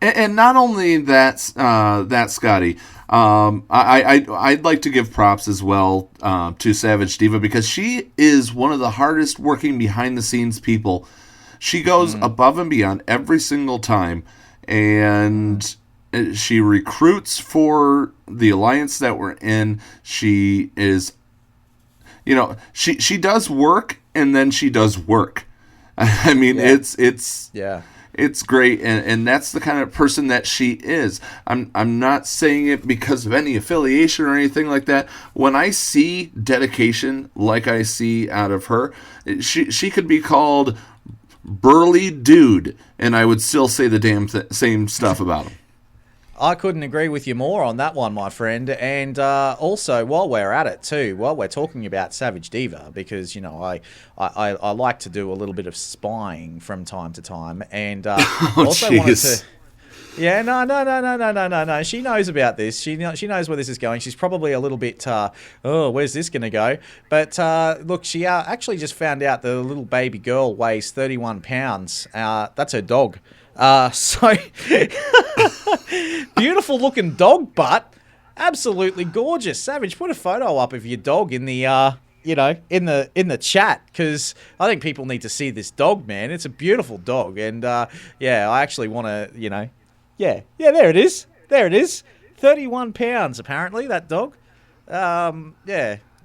And not only that, Scotty, I'd like to give props as well to Savage Diva, because she is one of the hardest working behind the scenes people. She goes above and beyond every single time, and she recruits for the alliance that we're in. She is, she does work, and then she does work. I mean, it's great, and that's the kind of person that she is. I'm not saying it because of any affiliation or anything like that. When I see dedication like I see out of her, she could be called Burly Dude, and I would still say the damn same stuff about him. I couldn't agree with you more on that one, my friend. And also, while we're at it too, while we're talking about Savage Diva, because I like to do a little bit of spying from time to time, and also wanted to. Yeah, no. She knows about this. She knows where this is going. She's probably a little bit, where's this going to go? But look, she actually just found out the little baby girl weighs 31 pounds. That's her dog. So beautiful looking dog butt, absolutely gorgeous. Savage, put a photo up of your dog in the in the chat, because I think people need to see this dog, man. It's a beautiful dog, and I actually want to, there it is, 31 pounds apparently, that dog.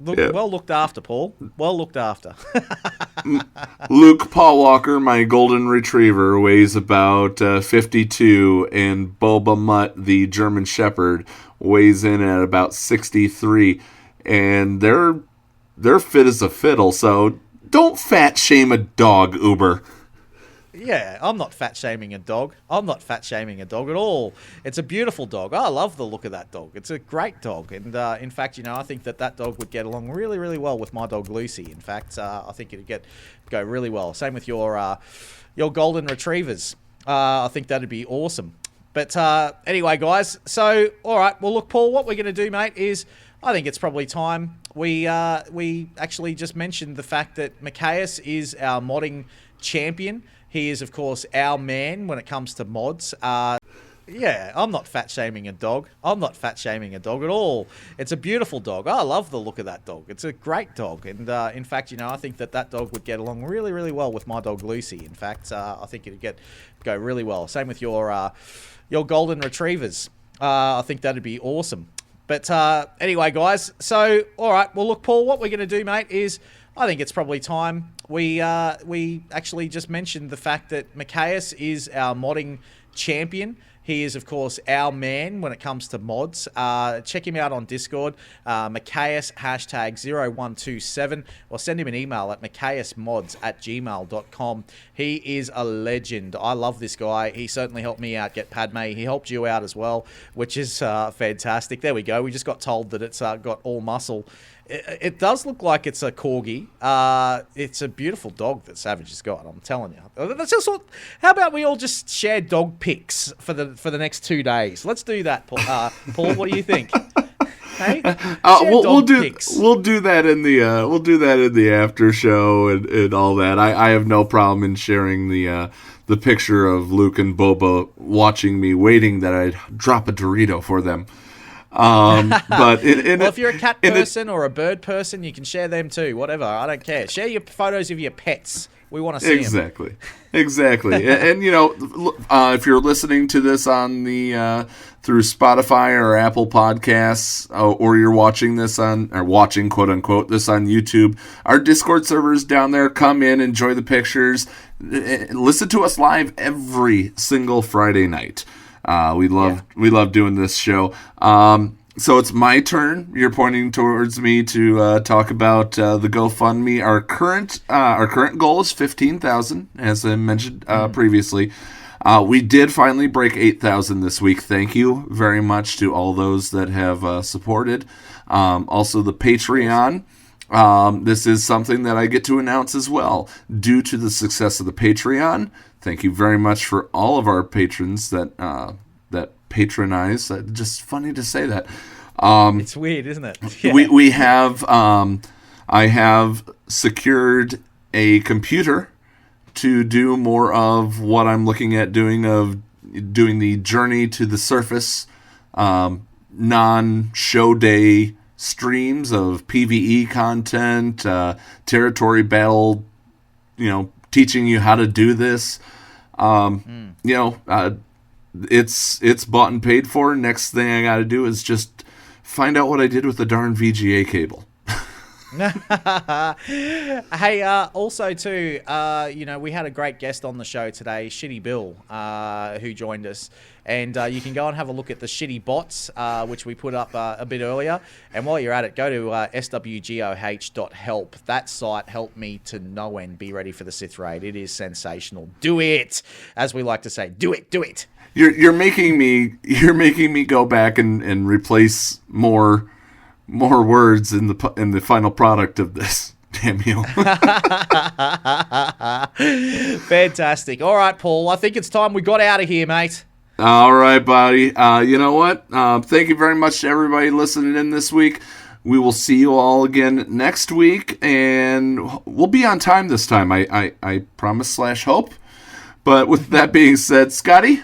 Well looked after, Paul. Well looked after. Luke Paul Walker, my golden retriever, weighs about 52, and Boba Mutt, the German Shepherd, weighs in at about 63, and they're fit as a fiddle. So don't fat shame a dog, Uber. Yeah, I'm not fat shaming a dog. I'm not fat shaming a dog at all. It's a beautiful dog. I love the look of that dog. It's a great dog. And in fact, I think that dog would get along really, really well with my dog Lucy. In fact, I think it'd go really well. Same with your golden retrievers. I think that'd be awesome. But anyway, guys. So, all right. Well, look, Paul, what we're going to do, mate, is I think it's probably time we actually just mentioned the fact that Macias is our modding champion. He is, of course, our man when it comes to mods. I'm not fat shaming a dog. I'm not fat shaming a dog at all. It's a beautiful dog. I love the look of that dog. It's a great dog. And in fact, I think that dog would get along really, really well with my dog Lucy. In fact, I think it'd go really well. Same with your golden retrievers. I think that'd be awesome. But anyway, guys. So, all right. Well, look, Paul, what we're going to do, mate, is I think it's probably time we actually just mentioned the fact that Macias is our modding champion. He is, of course, our man when it comes to mods. Check him out on Discord, Macias #0127, or send him an email at maciasmods@gmail.com. He is a legend. I love this guy. He certainly helped me out get Padme. He helped you out as well, which is fantastic. There we go. We just got told that it's got all muscle. It does look like it's a corgi. It's a beautiful dog that Savage has got. I'm telling you. That's just how about we all just share dog pics for the next 2 days? Let's do that, Paul. Paul, what do you think? Hey, we'll do that in the after show and all that. I have no problem in sharing the picture of Luke and Boba watching me, waiting that I'd drop a Dorito for them. But if you're a cat person or a bird person, you can share them too. Whatever, I don't care. Share your photos of your pets We want to see Exactly. And you know, if you're listening to this on the through Spotify or Apple Podcasts, or you're watching this watching quote unquote this on YouTube, our Discord servers down there. Come in, enjoy the pictures, listen to us live every single Friday night. We love doing this show. So it's my turn. You're pointing towards me to talk about the GoFundMe. Our current goal is 15,000, as I mentioned previously. We did finally break 8,000 this week. Thank you very much to all those that have supported. Also, the Patreon. This is something that I get to announce as well. Due to the success of the Patreon, thank you very much for all of our patrons that patronize. Just funny to say that. It's weird, isn't it? Yeah. We have I have secured a computer to do more of what I'm looking at doing the Journey to the Surface non-show day streams of PvE content, territory battle, teaching you how to do this. It's bought and paid for. Next thing I got to do is just find out what I did with the darn VGA cable. Hey, also too, we had a great guest on the show today, Shitty Bill, who joined us, and you can go and have a look at the Shitty Bots, which we put up a bit earlier. And while you're at it, go to swgoh.help. That site helped me to no end. Be ready for the Sith Raid. It is sensational. Do it, as we like to say. Do it. You're making me go back and replace more words in the final product of this. Damn you. Fantastic. All right, Paul. I think it's time we got out of here, mate. All right, buddy. You know what? Thank you very much to everybody listening in this week. We will see you all again next week, and we'll be on time this time. I promise / hope. But with that being said, Scotty,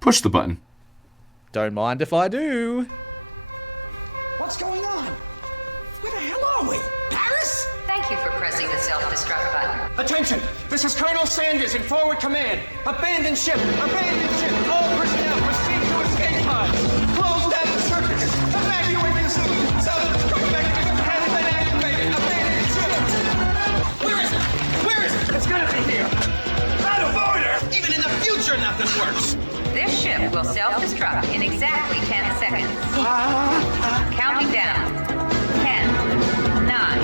push the button. Don't mind if I do. What's going on? Where the hell are we? Paris? Thank you for pressing the self-destruct button. Attention! This is Colonel Sanders in forward command. Abandon ship! Abandon ship! All personnel proceed to escape pods. Close down the circuits. Evacuate the city. Self-destruct mechanism has been activated. Abandon ship! Where is it? It's gonna be here. Out of order! Even in the future, nothing works. This ship will self-destruct in exactly 10 seconds. Counting down. 10, 9,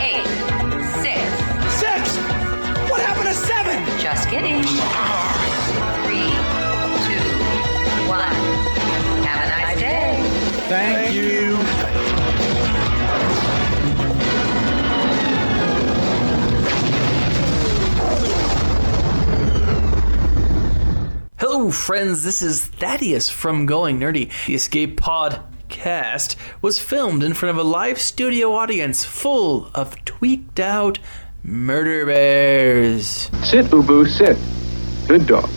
8, 6. 6! What happened to 7? Just kidding. 3, 2, 1. Have a nice day. Thank you. Hello, friends. This is Thaddeus from Going Nerdy. The Escape Podcast was filmed in front of a live studio audience full of tweaked out murder bears. Sit, Ubu, sit. Good dog.